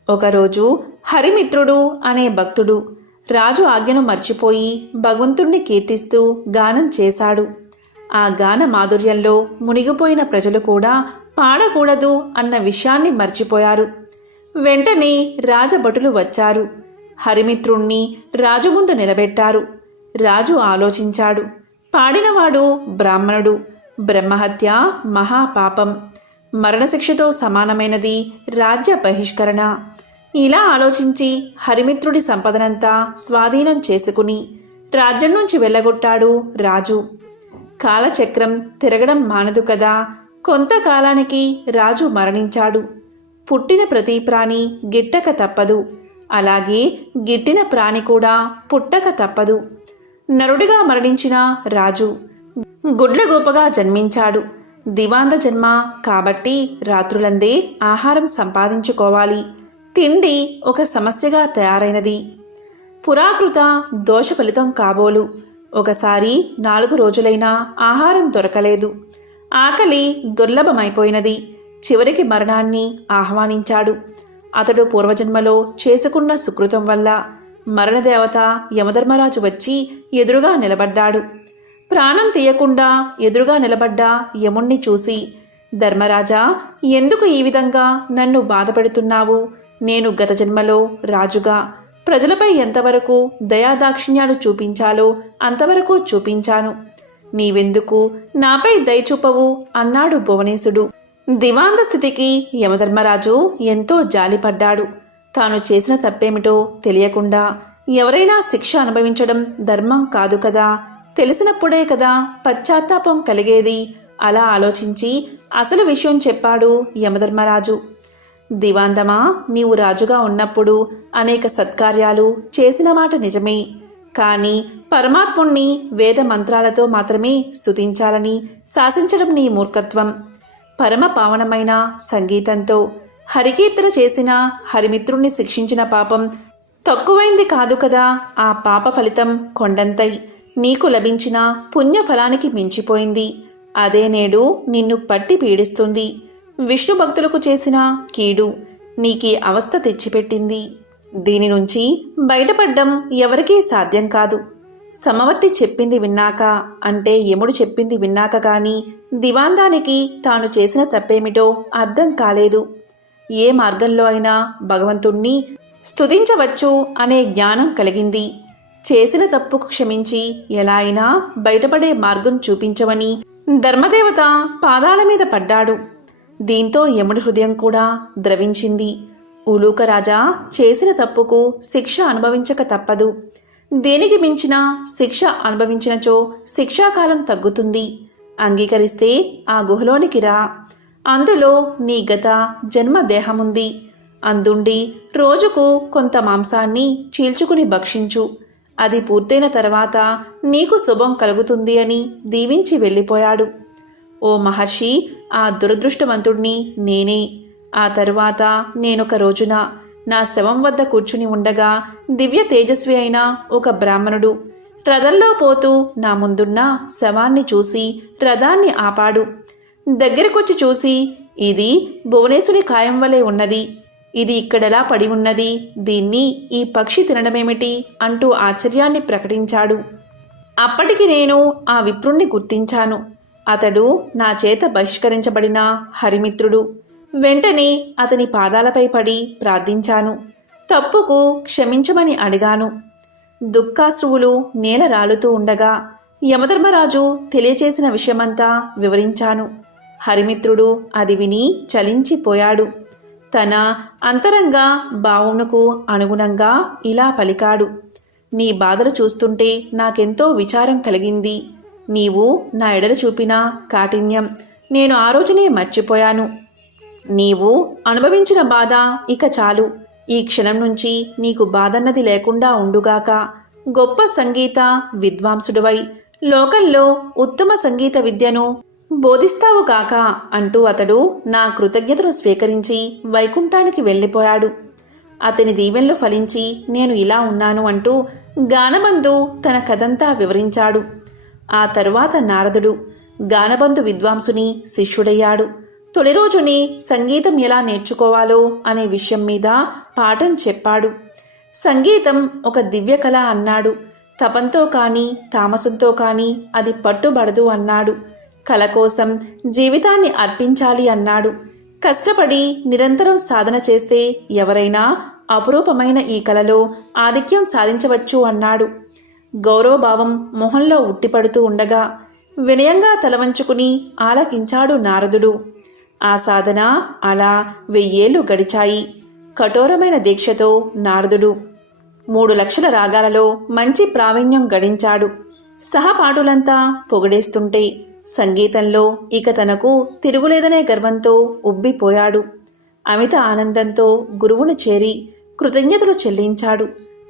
ఒకరోజు హరిమిత్రుడు అనే భక్తుడు రాజు ఆజ్ఞను మర్చిపోయి భగవంతుణ్ణి కీర్తిస్తూ గానం చేశాడు. ఆ గాన మాధుర్యంలో మునిగిపోయిన ప్రజలు కూడా పాడకూడదు అన్న విషయాన్ని మర్చిపోయారు. వెంటనే రాజభటులు వచ్చారు. హరిమిత్రుణ్ణి రాజు ముందు నిలబెట్టారు. రాజు ఆలోచించాడు. పాడినవాడు బ్రాహ్మణుడు, బ్రహ్మహత్య మహాపాపం, మరణశిక్షతో సమానమైనది రాజ్య బహిష్కరణ. ఇలా ఆలోచించి హరిమిత్రుడి సంపదనంతా స్వాధీనం చేసుకుని రాజ్యం నుంచి వెళ్ళగొట్టాడు రాజు. కాలచక్రం తిరగడం మానదు కదా. కొంతకాలానికి రాజు మరణించాడు. పుట్టిన ప్రతి ప్రాణి గిట్టక తప్పదు. అలాగే గిట్టిన ప్రాణి కూడా పుట్టక తప్పదు. నరుడిగా మరణించిన రాజు గుడ్లగోపగా జన్మించాడు. దివాంత జన్మ కాబట్టి రాత్రులందే ఆహారం సంపాదించుకోవాలి. తిండి ఒక సమస్యగా తయారైనది. పురాకృత దోష ఫలితం కాబోలు. ఒకసారి 4 రోజులైనా ఆహారం దొరకలేదు. ఆకలి దుర్లభమైపోయినది. చివరికి మరణాన్ని ఆహ్వానించాడు. అతడు పూర్వజన్మలో చేసుకున్న సుకృతం వల్ల మరణదేవత యమధర్మరాజు వచ్చి ఎదురుగా నిలబడ్డాడు. ప్రాణం తీయకుండా ఎదురుగా నిలబడ్డ యముణ్ణి చూసి, ధర్మరాజా, ఎందుకు ఈ విధంగా నన్ను బాధపెడుతున్నావు? నేను గత జన్మలో రాజుగా ప్రజలపై ఎంతవరకు దయాదాక్షిణ్యాలు చూపించాలో అంతవరకు చూపించాను. నీవెందుకు నాపై దయ చూపవు అన్నాడు భువనేశుడు. దివాంత స్థితికి యమధర్మరాజు ఎంతో జాలిపడ్డాడు. తాను చేసిన తప్పేమిటో తెలియకుండా ఎవరైనా శిక్ష అనుభవించడం ధర్మం కాదు కదా, తెలిసినప్పుడే కదా పశ్చాత్తాపం కలిగేది. అలా ఆలోచించి అసలు విషయం చెప్పాడు యమధర్మరాజు. దివాంతమా, నీవు రాజుగా ఉన్నప్పుడు అనేక సత్కార్యాలు చేసిన మాట నిజమే. కానీ పరమాత్ముణ్ణి వేద మంత్రాలతో మాత్రమే స్తుతించాలని శాసించడం నీ మూర్ఖత్వం. పరమ పావనమైన సంగీతంతో హరికీర్తన చేసిన హరిమిత్రుణ్ణి శిక్షించిన పాపం తక్కువైంది కాదు కదా. ఆ పాప ఫలితం కొండంతై నీకు లభించిన పుణ్యఫలానికి మించిపోయింది. అదే నేడు నిన్ను పట్టి పీడిస్తుంది. విష్ణు భక్తులకు చేసిన కీడు నీకీ అవస్థ తెచ్చిపెట్టింది. దీని నుంచి బయటపడ్డం ఎవరికీ సాధ్యం కాదు. సమవర్తి చెప్పింది విన్నాక, అంటే యముడు చెప్పింది విన్నాక గాని దివాందానికి తాను చేసిన తప్పేమిటో అర్థం కాలేదు. ఏ మార్గంలో అయినా భగవంతుణ్ణి స్తుతించవచ్చు అనే జ్ఞానం కలిగింది. చేసిన తప్పుకు క్షమించి ఎలా అయినా బయటపడే మార్గం చూపించమని ధర్మదేవత పాదాల మీద పడ్డాడు. దీంతో యముడి హృదయం కూడా ద్రవించింది. ఉలూకరాజా, చేసిన తప్పుకు శిక్ష అనుభవించక తప్పదు. దేనికి మించిన శిక్ష అనుభవించినచో శిక్షాకాలం తగ్గుతుంది. అంగీకరిస్తే ఆ గుహలోనికి రా. అందులో నీ గత జన్మ దేహముంది. అందుండి రోజుకు కొంత మాంసాన్ని చీల్చుకుని భక్షించు. అది పూర్తయిన తర్వాత నీకు శుభం కలుగుతుంది అని దీవించి వెళ్ళిపోయాడు. ఓ మహర్షి, ఆ దురదృష్టవంతుణ్ణి నేనే. ఆ తరువాత నేనొక రోజున నా శవం వద్ద కూర్చుని ఉండగా దివ్య తేజస్వి అయిన ఒక బ్రాహ్మణుడు రథంలో పోతూ నా ముందున్న శవాన్ని చూసి రథాన్ని ఆపాడు. దగ్గరకొచ్చి చూసి, ఇది భువనేశుని కాయం వలె ఉన్నది. ఇది ఇక్కడెలా పడి ఉన్నది? దీన్ని ఈ పక్షి తినడమేమిటి అంటూ ఆశ్చర్యాన్ని ప్రకటించాడు. అప్పటికి నేను ఆ విప్రుణ్ణి గుర్తించాను. అతడు నా చేత బహిష్కరించబడిన హరిమిత్రుడు. వెంటనే అతని పాదాలపై పడి ప్రార్థించాను. తప్పుకు క్షమించమని అడిగాను. దుఃఖాశ్రువులు నేల రాలుతూ ఉండగా యమధర్మరాజు తెలియచేసిన విషయమంతా వివరించాను. హరిమిత్రుడు అది విని చలించిపోయాడు. తన అంతరంగ భావమునకు అనుగుణంగా ఇలా పలికాడు. నీ బాధలు చూస్తుంటే నాకెంతో విచారం కలిగింది. నీవు నా ఎడల చూపిన కాఠిన్యం నేను ఆ రోజునే మర్చిపోయాను. నీవు అనుభవించిన బాధ ఇక చాలు. ఈ క్షణం నుంచి నీకు బాధన్నది లేకుండా ఉండుగాక. గొప్ప సంగీత విద్వాంసుడివై లోకంలో ఉత్తమ సంగీత విద్యను బోధిస్తావు కాక అంటూ అతడు నా కృతజ్ఞతను స్వీకరించి వైకుంఠానికి వెళ్ళిపోయాడు. అతని దీవెనలు ఫలించి నేను ఇలా ఉన్నాను అంటూ గానబంధు తన కథంతా వివరించాడు. ఆ తరువాత నారదుడు గానబంధు విద్వాంసుని శిష్యుడయ్యాడు. తొలి రోజుని సంగీతం ఎలా నేర్చుకోవాలో అనే విషయం మీద పాఠం చెప్పాడు. సంగీతం ఒక దివ్య కళ అన్నాడు. తపంతో కానీ తామసంతో కానీ అది పట్టుబడదు అన్నాడు. కళ కోసం జీవితాన్ని అర్పించాలి అన్నాడు. కష్టపడి నిరంతరం సాధన చేస్తే ఎవరైనా అపురూపమైన ఈ కళలో ఆధిక్యం సాధించవచ్చు అన్నాడు. గౌరవభావం మొహంలో ఉట్టిపడుతూ ఉండగా వినయంగా తలవంచుకుని ఆలకించాడు నారదుడు. ఆ సాధన అలా 1000 ఏళ్లు గడిచాయి. కఠోరమైన దీక్షతో నారదుడు 3 లక్షల రాగాలలో మంచి ప్రావీణ్యం గడించాడు. సహపాఠులంతా పొగడేస్తుంటే సంగీతంలో ఇక తనకు తిరుగులేదనే గర్వంతో ఉబ్బిపోయాడు. అమిత ఆనందంతో గురువును చేరి కృతజ్ఞతలు చెల్లించాడు.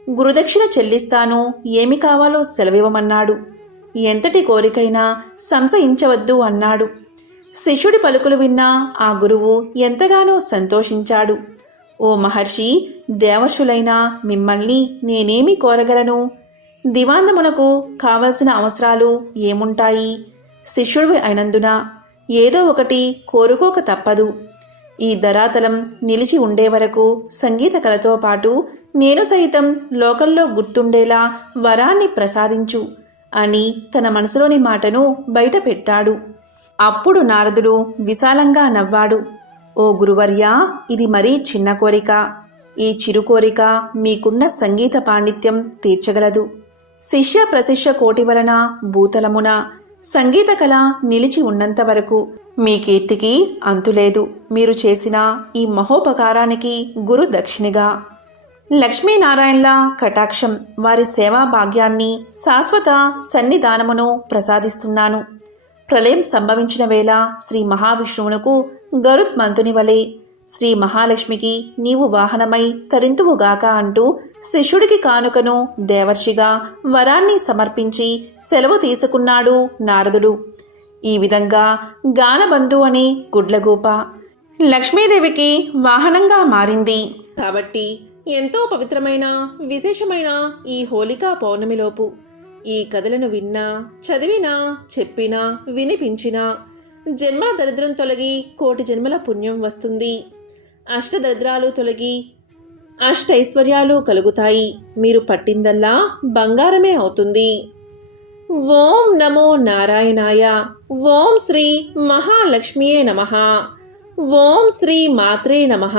గురుదక్షిణ చెల్లిస్తాను, ఏమి కావాలో సెలవివ్వమన్నాడు. ఎంతటి కోరికైనా సంశయించవద్దు అన్నాడు. శిష్యుడి పలుకులు విన్న ఆ గురువు ఎంతగానో సంతోషించాడు. ఓ మహర్షి, దేవర్షులైన మిమ్మల్ని నేనేమి కోరగలను? దివాందమునకు కావలసిన అవసరాలు ఏముంటాయి? శిష్యుడివి అయినందున ఏదో ఒకటి కోరుకోక తప్పదు. ఈ ధరాతలం నిలిచి ఉండే వరకు సంగీత కళతో పాటు నేను సైతం లోకంలో గుర్తుండేలా వరాన్ని ప్రసాదించు అని తన మనసులోని మాటను బయట పెట్టాడు. అప్పుడు నారదుడు విశాలంగా నవ్వాడు. ఓ గురువర్యా, ఇది మరీ చిన్న కోరిక. ఈ చిరు కోరిక మీకున్న సంగీత పాండిత్యం తీర్చగలదు. శిష్య ప్రశిష్య కోటి వలన భూతలమున సంగీత కళ నిలిచి ఉన్నంత వరకు మీ కీర్తికి అంతులేదు. మీరు చేసిన ఈ మహోపకారానికి గురు దక్షిణిగా లక్ష్మీనారాయణల కటాక్షం, వారి సేవా భాగ్యాన్ని, శాశ్వత సన్నిధానమును ప్రసాదిస్తున్నాను. ప్రళయం సంభవించిన వేళ శ్రీ మహావిష్ణువునకు గరుత్ మంతుని వలె శ్రీ మహాలక్ష్మికి నీవు వాహనమై తరింతువుగాక అంటూ శిష్యుడికి కానుకను దేవర్షిగా వరాన్ని సమర్పించి సెలవు తీసుకున్నాడు నారదుడు. ఈ విధంగా గానబంధు అనే గుడ్లగూప లక్ష్మీదేవికి వాహనంగా మారింది. కాబట్టి ఎంతో పవిత్రమైన విశేషమైన ఈ హోళికా పౌర్ణమిలోపు ఈ కథలను విన్నా, చదివినా, చెప్పినా, వినిపించినా జన్మల దరిద్రం తొలగి కోటి జన్మల పుణ్యం వస్తుంది. అష్టదరిద్రాలు తొలగి అష్టైశ్వర్యాలు కలుగుతాయి. మీరు పట్టిందల్లా బంగారమే అవుతుంది. ఓం నమో నారాయణాయ. ఓం శ్రీ మహాలక్ష్మియే నమః. ఓం శ్రీ మాత్రే నమః.